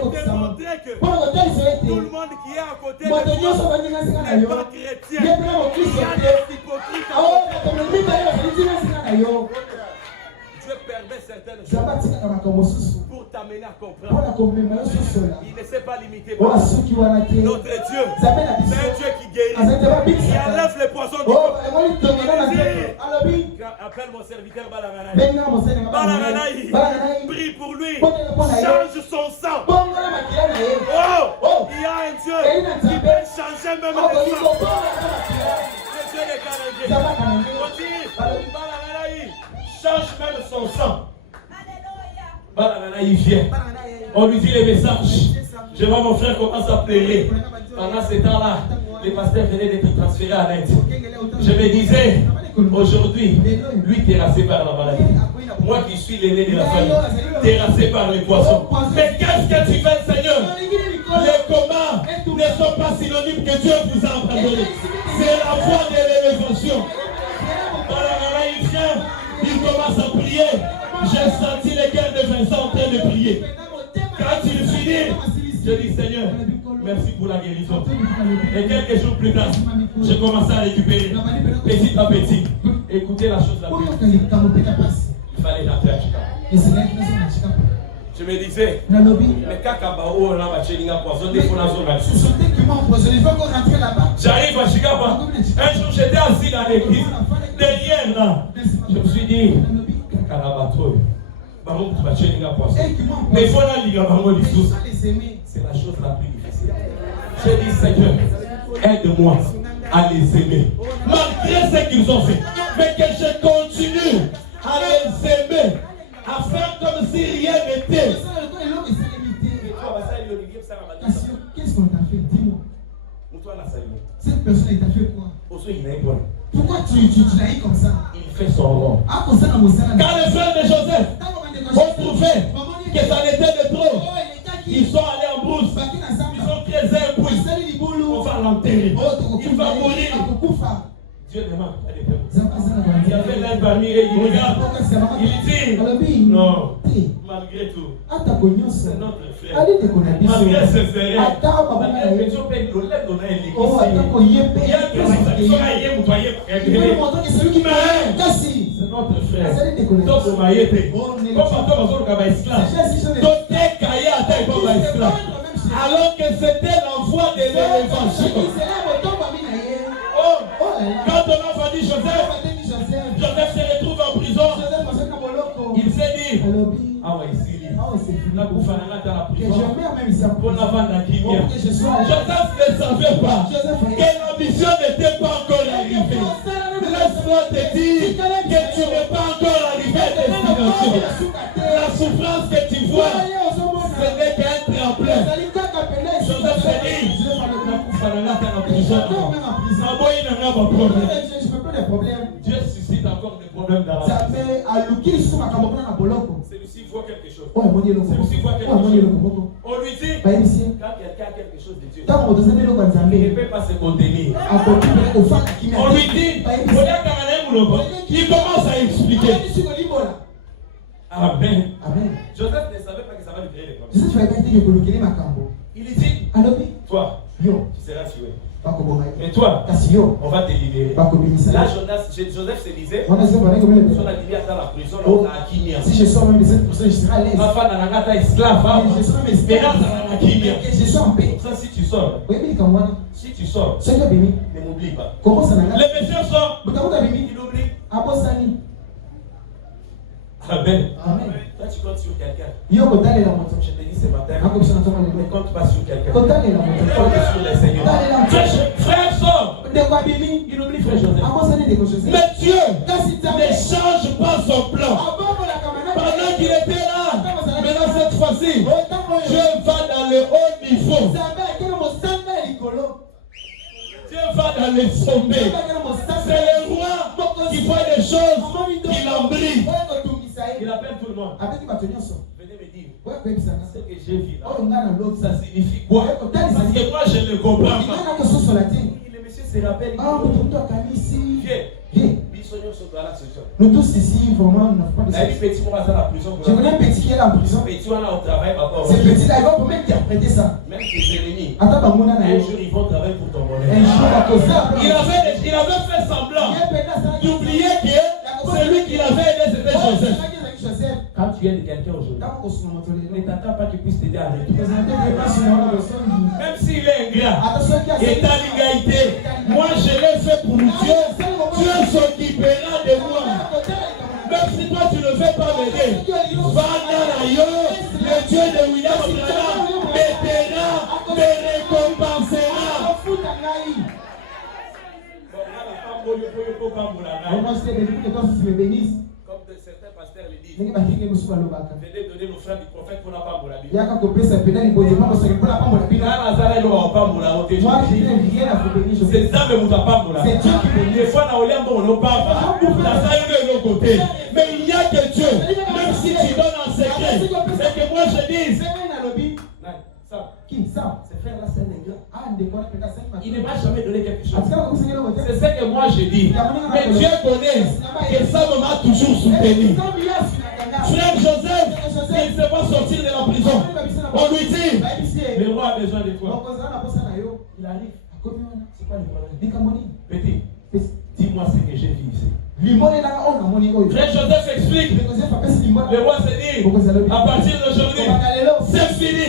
Pour démontrer que tout le monde qui est à côté de toi n'est pas chrétien. Il y a des hypocrites. Dieu permet certaines choses pour t'amener à comprendre. Il ne s'est pas limité par notre Dieu. C'est un Dieu qui guérit, qui enlève les poisons du corps. Appelle mon serviteur Balananaï. Prie pour lui. Change son sang. Oh, il y a un Dieu qui peut changer même le sang. Le Dieu des Canadiens. Balananaï change même son sang. Balananaï vient. On lui dit les messages. Je vois mon frère commence à pleurer. Pendant ce temps-là, les pasteurs venaient d'être transférés à l'Inde. Je me disais, aujourd'hui, lui terrassé par la maladie. Moi qui suis l'aîné de la famille, terrassé par les poissons. Mais qu'est-ce que tu fais, Seigneur? Les comas ne sont pas synonymes que Dieu vous a abandonné. C'est la voie de l'élévation. Il vient, il commence à prier. J'ai senti les cœurs de Vincent en train de prier. Quand il finit, je dis Seigneur, merci pour la guérison. Et quelques jours plus tard, je commençais à récupérer petit à petit. Écoutez la chose la plus. Il fallait rentrer à Chicago. Je me disais, mais Kakabao, là, poison, des fois, j'arrive à Chicago. Un jour, j'étais assis dans l'église. Derrière, là, je me suis dit, Kalabato, mais voilà, c'est la chose la plus difficile. J'ai dit, Seigneur, aide-moi à les aimer. Malgré ce qu'ils ont fait, mais que je continue à les aimer, à faire comme si rien n'était. Qu'est-ce qu'on t'a fait? Dis-moi. Cette personne, t'a fait quoi? Pourquoi tu l'as eu comme ça? Il fait son rôle. Quand les frères de Joseph ont trouvé que ça n'était de trop, ils sont allés en brousse. Ils ont creusé un puits. On va l'enterrer. Il va mourir. Dieu ne manque pas de témoins. Il y avait l'un parmi eux, il regarde. Il dit non, malgré tout, c'est notre frère. Malgré ses frères, c'est notre frère. Alors que c'était l'envoi de l'évangile. Quand on a dit Joseph se retrouve en prison. Il s'est dit, ah ouais, ici, Que je meurs même ici en prison. Pour que je sois. Joseph ne savait pas que la mission n'était pas encore arrivée. Laisse-moi te dire que tu n'es pas encore arrivé à destination. La souffrance que tu vois, ce n'est qu'un tremplin. Joseph s'est dit, je peux pas de problème. Dieu suscite encore des problèmes dans la vie. Celui-ci voit quelque chose. Celui-ci voit quelque chose. On lui dit, quand quelqu'un a quelque chose de Dieu, il ne peut pas se contenir. On lui dit, il commence à expliquer. Amen. Joseph ne savait pas que ça va lui créer des problèmes. Il lui dit, toi, tu seras tué. Mais toi, on va te libérer. Là, Joseph se disait, si on a dit à la prison, on a acquis. Si je sors même de cette prison, je serai à l'aise. Ma femme n'a esclave. Je serai esclave. Je suis en paix. Ça, si tu sors, ne m'oublie pas. Les messieurs sortent, il oublie. Amen. Toi, tu comptes sur quelqu'un. Je te dis ce matin, ne compte pas sur quelqu'un. Compte sur le Seigneur. Frère sort, il oublie frère Joseph. Mais Dieu ne change pas son plan. Pendant qu'il était là, maintenant cette fois-ci, Dieu va dans le haut niveau. Dieu va dans les sommets. C'est le roi qui voit des choses qui l'embrient. Il appelle tout le monde. Venez me dire ce que j'ai vu là. Ça signifie quoi? Parce que moi je ne comprends pas. Le monsieur se rappelle. Viens. Nous tous ici, vraiment, je connais un petit qui est en prison. C'est petit là, il va pour interpréter ça. Même tes ennemis, un jour ils vont travailler pour ton bonheur. Il avait fait semblant d'oublier que celui qui l'avait aidé c'était Joseph. Quand tu aides quelqu'un aujourd'hui, ne t'attends pas qu'il puisse t'aider avec toi. Même s'il est ingrat, et ta l'égalité, moi je l'ai fait pour Dieu. Dieu s'occupera de moi. Même si toi tu ne veux pas m'aider, va dans ailleurs, le Dieu de William Branham m'aidera, me récompensera. Comme certains pasteurs le disent, venez donner l'offrande du prophète pour la Pambola. C'est ça, mais vous avez Dieu qui bénit. Des fois, mais il n'y a que Dieu. Même si tu donnes en secret, c'est que moi je dis. Qui ça? C'est frère là, c'est un ingrat. Il ne m'a jamais donné quelque chose. C'est ce que moi je dis. Mais Dieu connaît que ça m'a toujours soutenu. Frère Joseph, il ne sait pas sortir de la prison. On lui dit, le roi a besoin de toi. Il arrive. C'est quoi le problème? Petit, dis-moi ce que j'ai vu ici. Frère Joseph explique. Le roi se dit, à partir d'aujourd'hui, c'est fini.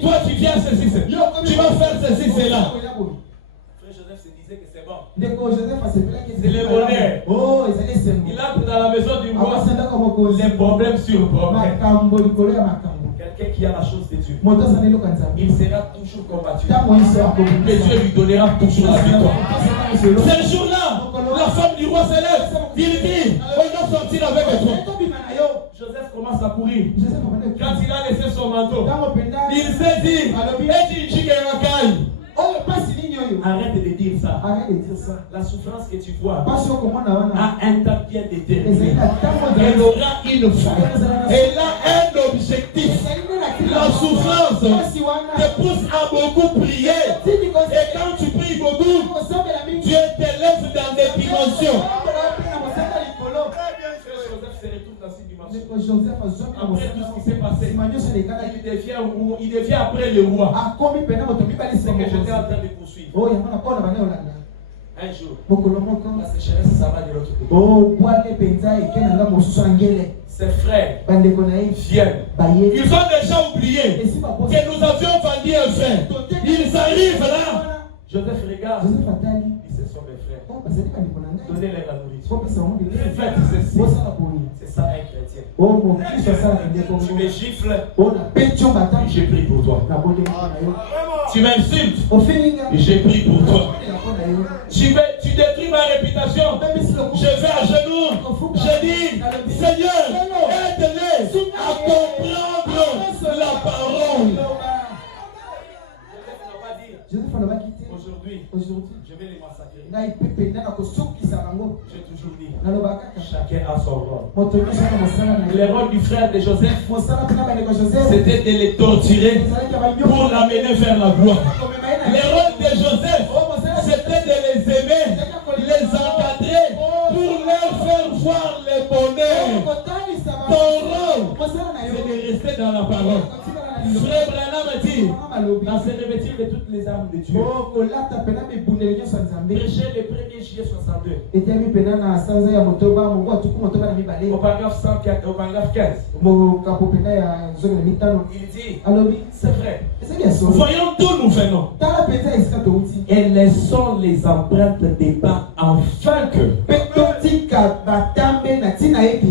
Toi tu viens ceci, tu vas faire ceci, cela. Frère Joseph se disait que c'est bon. C'est le bonheur. Il entre dans la maison du roi. Les problèmes sur problème. Quelqu'un qui a la chose de Dieu, il sera toujours combattu. Mais Dieu lui donnera toujours la victoire. Ce jour-là, la femme du roi se lève. Il dit, on doit sortir avec toi. Joseph commence à courir. Quand il a laissé son manteau, il s'est dit, arrête de dire ça. La souffrance que tu vois a un temps bien déterminé. Elle aura une fin. Elle a un objectif. La souffrance te pousse à beaucoup prier. Et quand tu pries beaucoup, Dieu te lève dans des dimensions. Après tout ce qui s'est passé, il devient après le roi. C'est que j'étais en train de poursuivre. Un jour, la sécheresse ça va de l'autre côté. Ses frères viennent. Ils ont déjà oublié que nous avions vendu un frère. Ils arrivent là. Joseph regarde. Ils se sont mes frères. Donnez-leur la nourriture. Faites ceci. C'est ça un chrétien. Tu me gifles, j'ai pris pour toi. Tu m'insultes, j'ai pris pour toi. Tu détruis ma réputation, je vais à genoux, je dis, Seigneur, aide-les à comprendre la parole. Aujourd'hui, je vais les massacrer. J'ai toujours dit, chacun a son rôle. Le rôle du frère de Joseph, c'était de les torturer pour l'amener vers la gloire. Le rôle de Joseph, c'était de les aimer, les encadrer pour leur faire voir le bonheur. Ton rôle, c'est de rester dans la parole. Frère Branham dit, dans se revêtir de toutes les armes de Dieu. Prêcher le 1er juillet 62. Au paragraphe 104, au paragraphe 15. Il dit, c'est vrai. Voyons d'où nous venons. Et laissons les empreintes des pas afin que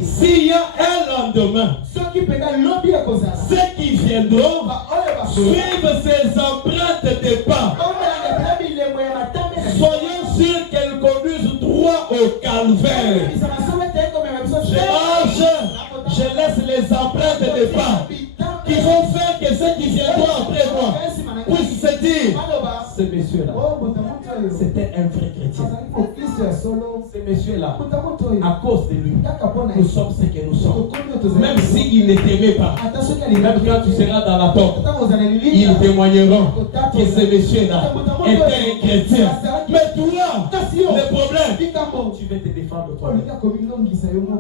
s'il y a un lendemain, ceux qui viendront suivent ces empreintes des pas. Soyons sûrs qu'elles conduisent droit au calvaire. Je laisse les empreintes des pas qui vont faire que ceux qui viendront après moi puissent se dire, ce monsieur-là, c'était un vrai chrétien. Ce monsieur-là, à cause de lui, nous sommes ce que nous sommes. Même s'il ne t'aimait pas, même quand tu seras dans la porte, ils témoigneront que ce monsieur-là était un chrétien. Mais toi, le problème, tu veux te défendre toi.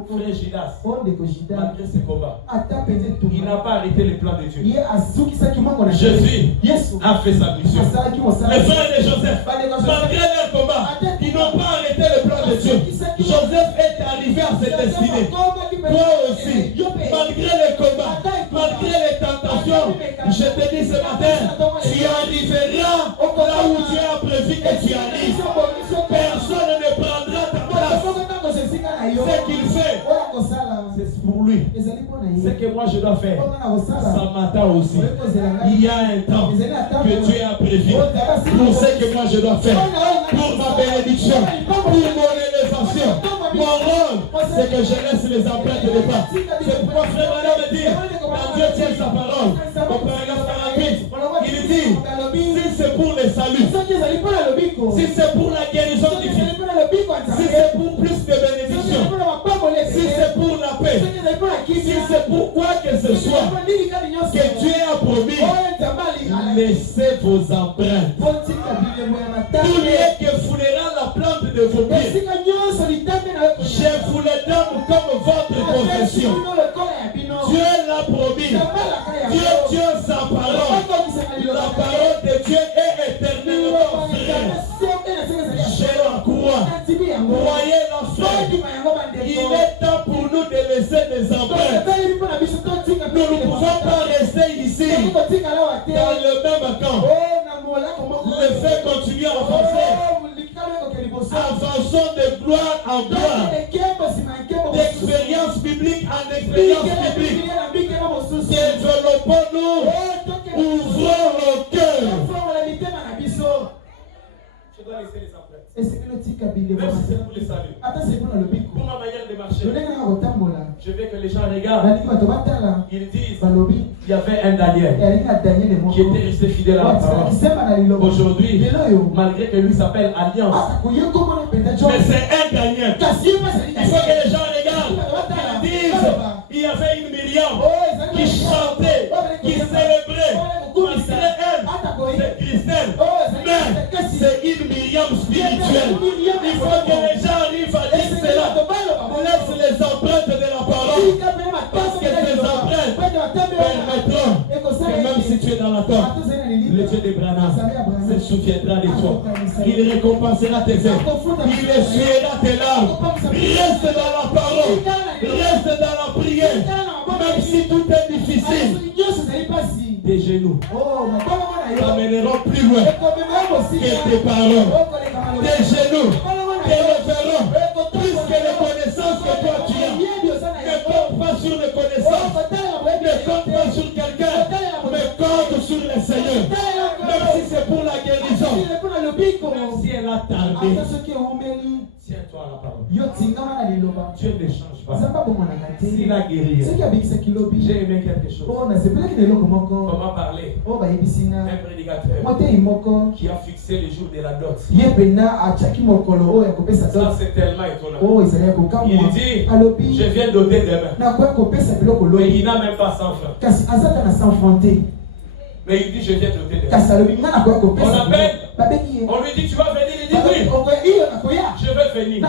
Frère Gidas, malgré ce combat, il n'a pas arrêté le plan de Dieu. Jésus a fait sa mission. Les frères de Joseph, malgré leur combat, ils n'ont pas arrêté le plan de Dieu. Joseph est arrivé à ses destinées. Toi aussi, malgré les combats, malgré les tentations, je te dis ce matin, tu arriveras là où Dieu a prévu que tu arrives. Personne ne prendra ta place. Ce qu'il fait, c'est pour lui. Ce que moi je dois faire, ça m'attend aussi. Il y a un temps que Dieu a prévu pour ce que moi je dois faire, pour ma bénédiction, pour mon élévation. Mon rôle, c'est que je laisse les empreintes de pas. C'est pourquoi frère Madame me dit, quand Dieu tient sa parole, au paragraphe 48, il dit, si c'est pour le salut, si c'est pour la guérison divine, si c'est pour plus de bénédictions, si c'est pour la paix, si c'est pour quoi que ce soit que Dieu a promis, laissez vos empreintes. Tout lieu que foulera la plante de vos pieds, je vous le donne comme votre possession. Dieu l'a promis. Dieu tient sa parole. La parole de Dieu est éternellement vraie. Je la crois. Croyez-la, frère. Il est temps pour nous de laisser des empreintes. Nous ne pouvons pas rester ici dans le même camp. Le fait continue à avancer. Avançons de gloire en gloire, d'expérience biblique en expérience biblique. Développons-nous, ouvrons nos cœurs. Je dois laisser les empreintes. Même si c'est pour les saluts. Pour ma manière de marcher, je veux que les gens regardent. Ils disent, il y avait un Daniel qui était resté fidèle à la parole. Aujourd'hui, malgré que lui s'appelle Alliance, mais c'est un Daniel. Il faut que les gens regardent. Ils disent, il y avait une Myriam qui chantait, qui célébrait. Malgré elle, c'est Christelle. Mais c'est une Myriam spirituelle. Il faut que les gens arrivent à dire cela. Laisse les empreintes de la parole. Parce que ces empreintes permettront que même si tu es dans la tombe, le Dieu de Branham se souviendra de toi. Il récompensera tes œuvres. Il essuiera tes larmes. Reste dans la parole. Reste dans la prière. Même si tout est difficile. Tes genoux t'amèneront plus loin que tes paroles. Tes genoux t'élèveront plus que les connaissances que toi tu as. Ne compte pas sur les connaissances S'il a guéri, j'ai aimé quelque chose. Comment parler? Un prédicateur qui a fixé le jour de la dot. Ça, c'est tellement étonnant. Il dit, je viens doter demain. Mais il n'a même pas 100 francs. Mais il dit, je viens doter demain. On l'appelle, on lui dit, tu vas venir. Il dit, oui, je vais venir.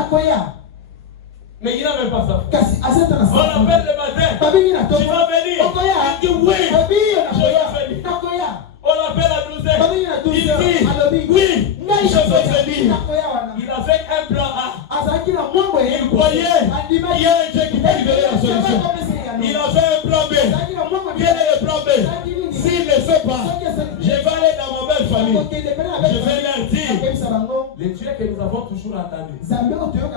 Mais il n'a même pas ça. On l'appelle le matin. Tu vas venir. Il dit oui. Je vais venir. On l'appelle à 12h. Il dit oui. Je vais venir. Il avait un plan A. Il croyait qu'il y a un Dieu qui peut libérer la solution. Il avait un plan B. Quel est le plan B? S'il ne fait pas, je vais aller dans ma belle famille. Je vais leur dire. Le Dieu que nous avons toujours entendu, c'est un menteur.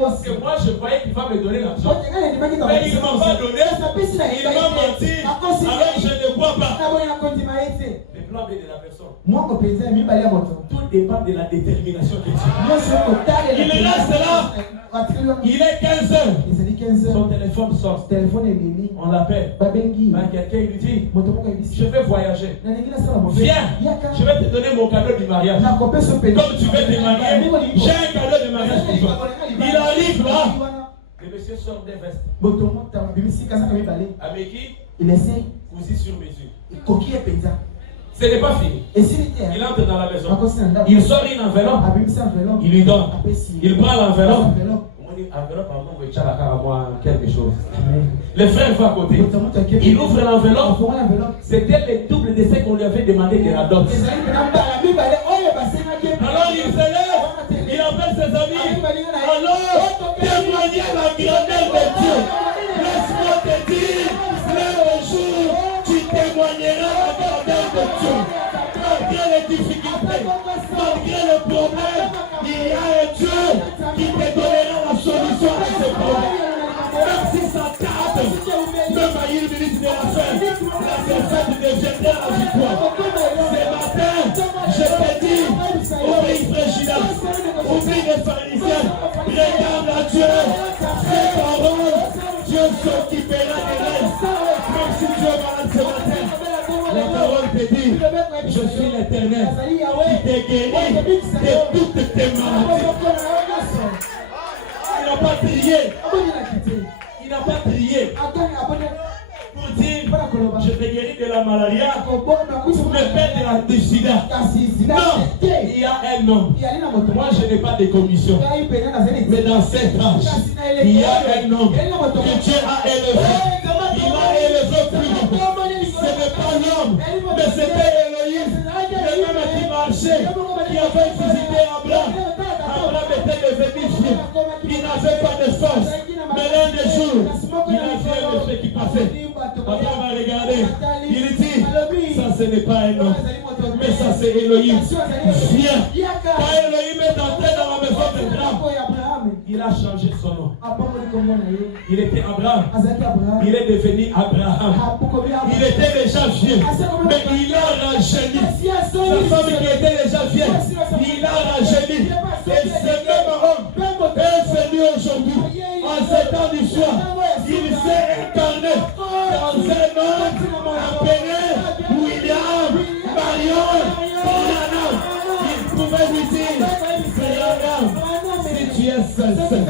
Parce que moi je croyais qu'il va me donner l'argent. Mais il ne m'a pas donné. Il m'a menti. Alors je ne crois pas. Le plan B de la personne. Tout dépend de la détermination de Dieu. Il reste là. Il est 15 heures. Son téléphone sort. On l'appelle. Quelqu'un lui dit, je vais voyager. Viens, je vais te donner mon cadeau du mariage. Comme tu veux te marier, j'ai un cadeau de mariage pour toi. Il arrive là. Le monsieur sort des vestes. Avec qui? Cousu sur mesure. Ce n'est pas fini. Il entre dans la maison. Il sort une enveloppe. Il lui donne. Il prend l'enveloppe. Quelque chose. Le frère va à côté. Il ouvre l'enveloppe. C'était le double de ce qu'on lui avait demandé de la dot. Alors il se lève. Il appelle ses amis. Alors, témoignez la grandeur de Dieu. Laisse-moi te dire, le jour, tu témoigneras la grandeur de Dieu. Malgré les difficultés, malgré les problèmes, il y a un Dieu qui te donnera la solution à ces problèmes. Même si ça tarde, même à une minute de la fin, la défaite deviendra la victoire. Ce matin, je te dis, oublie Frégina, oublie les pharisiens, regarde à Dieu, fais parole, Dieu s'occupera des restes. Même si Dieu est malade ce matin, la parole te dit, je suis l'Éternel qui te guérit de toutes tes maladies. Il n'a pas trié. Il n'a pas trié pour dire, je te guéris de la malaria, le père de la sida. Non, il y a un homme. Moi, je n'ai pas de commission. Mais dans cet âge, il y a un homme que Dieu a élevé. Il a élevé plus haut. Ce n'est pas l'homme, mais c'était Elohim. Le même qui marchait, qui avait visité Abraham. Abraham était devenu vieux. Il n'avait pas de force. Mais l'un des jours, il a vu un monsieur qui passait. Abraham a regardé. Il dit, ça ce n'est pas un homme, mais ça c'est Elohim. Viens. Quand Elohim est entré dans la maison d'Abraham, il a changé son nom. Il était Abraham. Il est devenu Abraham. Il était déjà vieux, mais il a rajeuni. Sa femme qui était déjà vieille, il a rajeuni. Et ce même homme est venu aujourd'hui, en ce temps du soir. Il s'est incarné dans un homme appelé William Marion Branham. Il pouvait lui dire, Branham, si tu es sincère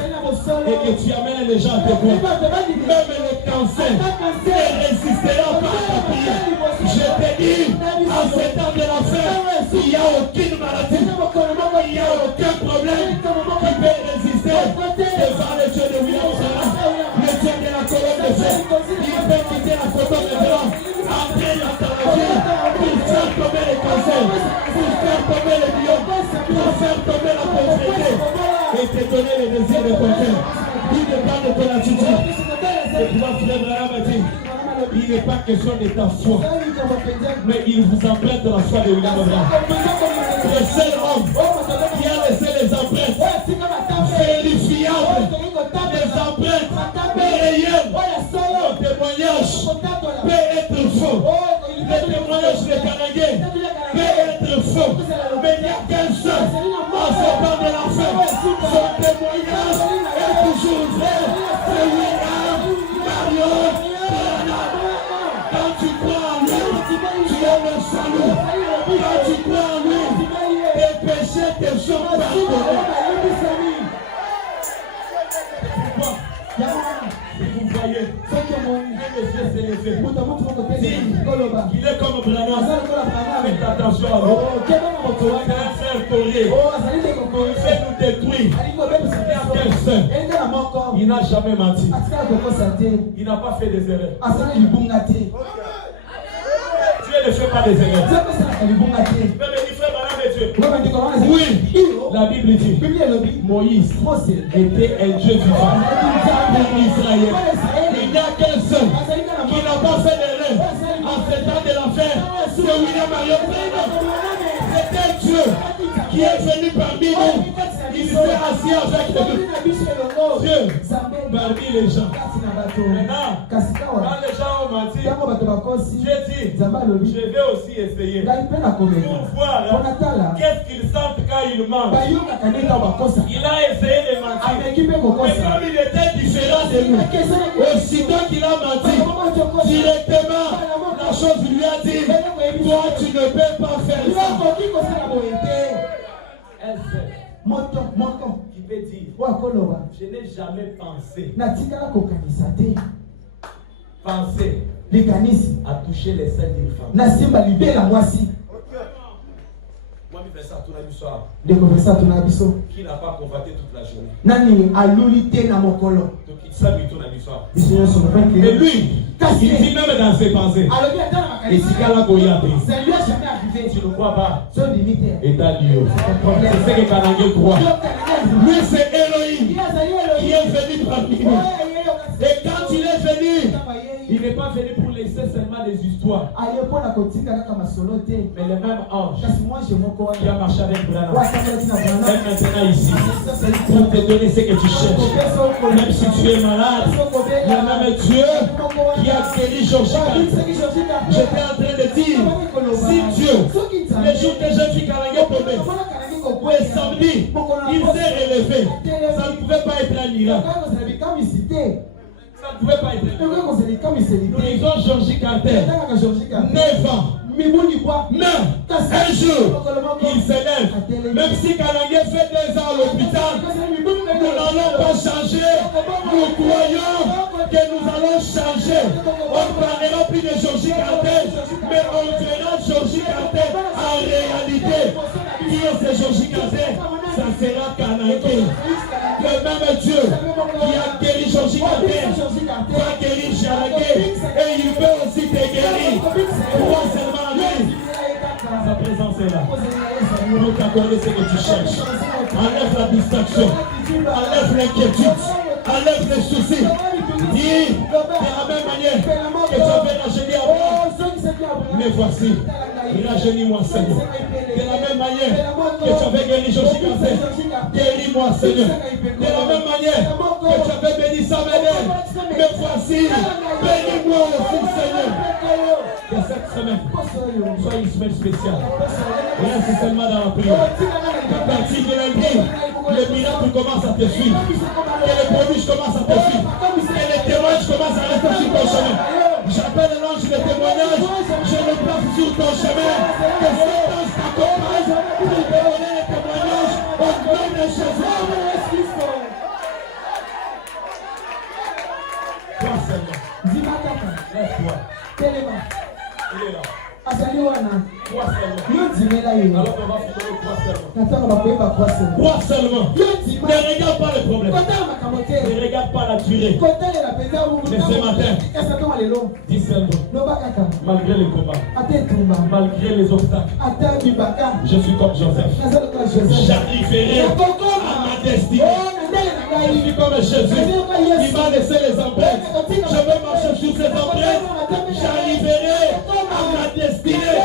et que tu amènes les gens à te voir, même le cancer ne résistera pas à ta prière. Je te dis, en ce temps de la fin, il n'y a aucune maladie, il n'y a aucun problème qui peut résister devant le Dieu de William Branham, le Dieu de la colonne de feu. Il peut quitter la photo de blanc, entrer dans ta vie pour faire tomber les cancers, pour faire tomber les biomes, pour faire tomber la pauvreté et te donner les désirs de ton cœur. Il dépend de ton attitude. Et toi, frère Branham a dit, il n'est pas question de ta foi, mais il vous emprunte la foi de William Branham. Le seul homme qui a laissé les empreintes vérifiables, les empreintes réelles. Le témoignage peut être faux. Le témoignage de Kanagé peut être faux. Mais il n'y a qu'un seul en ce temps de la fin. Son témoignage est toujours vrai. vous voyez, les yeux s'est levé. Il est comme Branham. Faites attention à nous. C'est un frère courrier. Il fait nous détruire. Il y a quel seul. Il n'a jamais menti. Il n'a pas fait des erreurs. Dieu ne fait pas des erreurs. Oui, la Bible dit Moïse était un Dieu vivant pour Israël. Il n'y a qu'un seul qui n'a pas fait d'erreur en ce temps de l'enfer. C'est William Marion. C'était Dieu qui est venu parmi nous. Il s'est assis avec nous. Dieu parmi les gens. Maintenant, quand les gens ont menti, Dieu dit je vais aussi essayer pour voir qu'est-ce qu'ils sentent quand ils mentent. Il a essayé de mentir. Mais comme il était différent de nous, aussitôt qu'il a menti, directement la chose lui a dit toi tu ne peux pas faire ça. Qui peut dire je n'ai jamais pensé à toucher les seins d'une femme. Moi, je fais ça tout le soir. Qui n'a pas convoité toute la journée. Donc il s'habille tout le soir. Mais lui, il dit même dans ses pensées. Et si Kala Goyate, tu ne crois pas. Et t'as dit, c'est ce que Kanangé croit. Lui, c'est Elohim qui est venu parmi nous. Et quand il est venu, il n'est pas venu pour laisser seulement des histoires. Mais le même ange qui a marché avec Branham est maintenant ici pour te donner ce que tu cherches. Même si tu es malade, il y a même Dieu qui a guéri Georges Carter. J'étais en train de dire, si Dieu, le jour que j'ai vu Kanangé tomber, le samedi, il s'est relevé. Ça ne pouvait pas être un miracle. Ça ne pouvait pas être. Nous disons Georges Carter, 9 ans. Mais un jour, il s'élève. Même si Kanangé fait 2 ans à l'hôpital, nous n'allons pas changer. Nous croyons que nous allons changer. On ne parlera plus de Georges Carter, mais on verra Georges Carter en réalité. Qui est ce Georges Carter? Ça sera Kanangé. Le même Dieu qui a guéri Georges Carter va guérir Kanangé. Et il veut aussi te guérir. Crois seulement en lui. Sa présence est là pour t'accorder ce que tu cherches. Enlève la distraction, enlève l'inquiétude, enlève les soucis. Dis de la même manière que tu avais rajeuni Abraham. Mais voici, rajeunis-moi Seigneur. De la même manière que tu avais guéri Georges Carter, guéris-moi Seigneur. De la même manière que tu avais béni Samuel, mais voici, bénis-moi aussi Seigneur. Que cette semaine soit une semaine spéciale. Reste seulement dans la prière. À partir de lundi, le miracle commence à te suivre. Que les prodiges commencent à te suivre. Que les témoignages commencent à rester sur ton chemin. J'appelle l'ange de témoignage. Je le place sur ton chemin. Que cet ange t'accompagne pour te donner les témoignages au nom de Jésus. Toi seulement. Lève-toi. Il est là. Alors on va faire quoi seulement. Ne regarde pas le problème. Ne regarde pas la durée. Mais ce matin, dis seulement, malgré les combats, malgré les obstacles, je suis comme Joseph. J'arriverai à ma destinée. Je suis comme Jésus qui m'a laissé les empreintes. Je vais marcher sur ces empreintes. J'arriverai à ma destinée.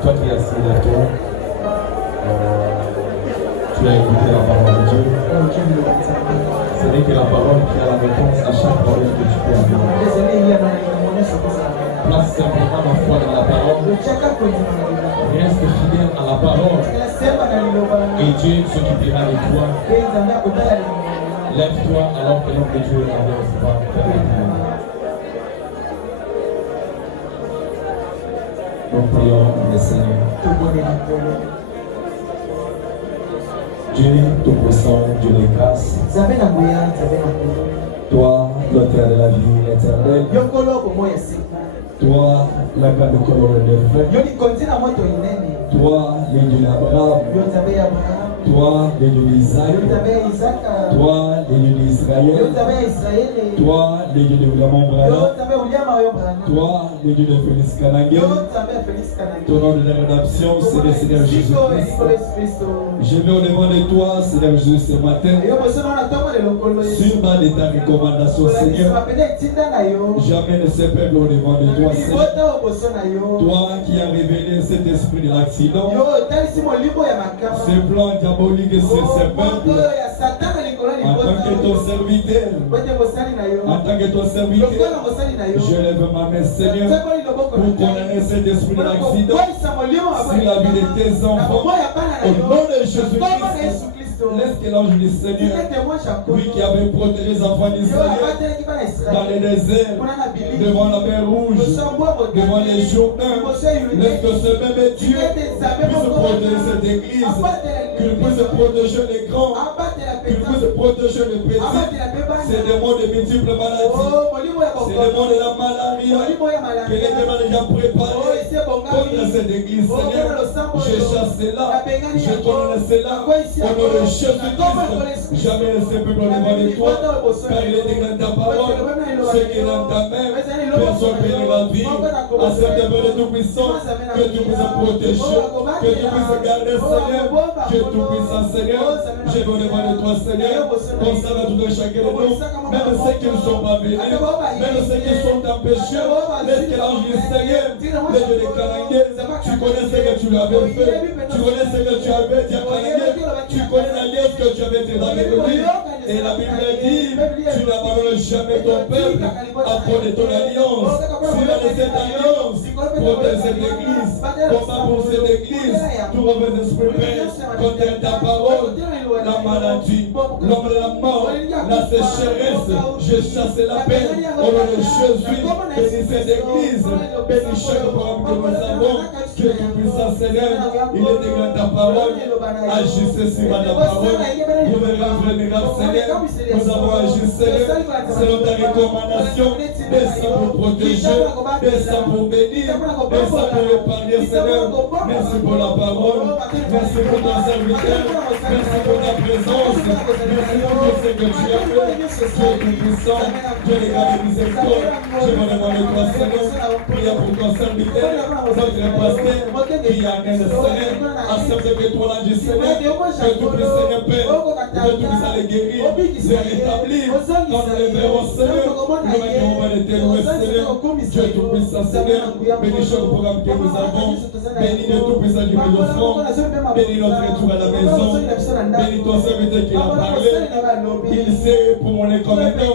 Toi qui es assis là, toi, tu as écouté la parole de Dieu. Ce n'est que la parole qui a la réponse à chaque problème que tu peux avoir. Place simplement ma foi dans la parole. Reste fidèle à la parole. Et Dieu s'occupera de toi. Lève-toi alors que l'homme de Dieu n'avance pas. Nous prions le Seigneur. Dieu tout-puissant, Dieu de grâce. Toi, l'auteur de la vie éternelle. Toi, la grande colonne de frères. Toi, le Dieu d'Abraham. Toi, le Dieu d'Isaac. Toi, le Dieu d'Israël. Toi, le Dieu de William Branham. Toi, le Dieu de Félix Kanangé. Ton nom de la rédemption, c'est le Seigneur Jésus-Christ. Je vais au devant de toi, Seigneur Jésus, ce matin. Sur ma de ta recommandation, Seigneur. J'amène ce peuple au devant de toi, Seigneur. Toi qui as révélé cet esprit de l'accident. Ce plan diabolique sur ce peuple. En tant que ton serviteur, je lève ma main, Seigneur, pour condamner cet esprit de l'accident sur la vie de tes enfants. Au nom de Jésus-Christ, laisse que l'ange du Seigneur, lui qui avait protégé les enfants d'Israël dans le désert, devant la mer Rouge, devant les Jourdains, laisse que ce même Dieu puisse protéger cette église, qu'il puisse protéger les grands, qu'il puisse protéger les petits. C'est le monde de multiples maladies, c'est le monde de la malaria que les démons déjà préparé contre cette église. Seigneur, je chasse cela, je condamne cela au nom de Jésus-Christ. Jamais ne se peuple devant de toi, car il est dans ta parole, ce qui est dans ta main, personne ne peut vivre. Accepte de Tout-Puissant, que tu puisses protéger, que tu puisses garder, Seigneur, que tu puisses, Seigneur. Je veux devant de toi, Seigneur, comme ça va tout de chacun de nous, même ceux qui ne sont pas venus, même ceux qui sont empêchés, laisse que l'ange du Seigneur, le Dieu de Kanangé, tu connais ce que tu lui avais fait, tu connais ce que tu avais dit à Kanangé, tu connais l'alliance que tu avais fait avec lui, et la Bible dit, tu n'abandonnes jamais ton peuple à cause de ton alliance. Si la de cette alliance, protège cette église, combat pour cette église, tout mauvais esprit père, contre ta parole, la maladie, l'homme de la mort, la sécheresse, je chasse la paix au nom de Jésus. Bénis cette église, bénis chaque parole que nous avons, que tu puisses, Seigneur, il est déclaré ta parole, agissez sur ta parole, vous verrez un vrai miracle, Seigneur. Nous avons agi, Seigneur, selon ta recommandation, descends pour protéger, descends pour bénir, descends pour épargner, Seigneur. Merci pour la parole. Merci pour ton serviteur. Merci pour ta présence. Merci pour tout ce que tu as fait. Tu es puissant. Tu es l'égal de miséricorde. Je me demande de toi, Seigneur. Prie pour ton serviteur, notre pasteur, qui a un Seigneur. Accepte que toi là, Seigneur, que tu puisses, Seigneur, Père, que tu puisses les guérir, les rétablir. Quand nous les verrons, Seigneur, nous mettrons de tes louer, Seigneur. Dieu tout puissant, Seigneur. Bénis chaque programme que nous avons. Bénis le tout puissant du ministère. Bénis notre retour à la maison. Bénis ton serviteur qui a parlé. Il sait pour mon économie.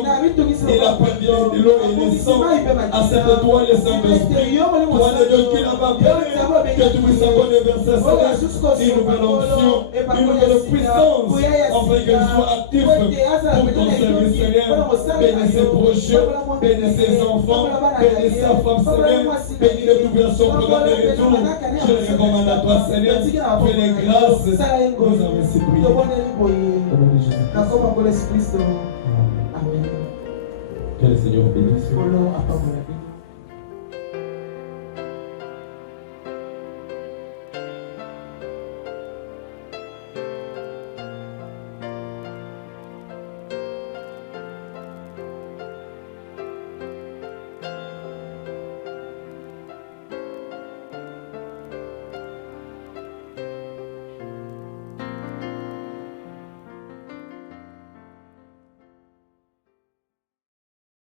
Il a perdu de l'eau et le sang. Accepte-toi le Saint-Esprit. Toi le Dieu qui n'a pas parlé. Que tu puisses avoir des versets, Seigneur. Une nouvelle onction, une nouvelle puissance. Afin qu'elle soit active pour ton service, Seigneur. Bénis ses projets. Bénis ses enfants. Bénis sa femme, Seigneur. Bénis le tout bien son programme de retour. Je le recommande à toi, Seigneur. Fais les grâces. Nous avons ainsi prié. Que le Seigneur bénisse.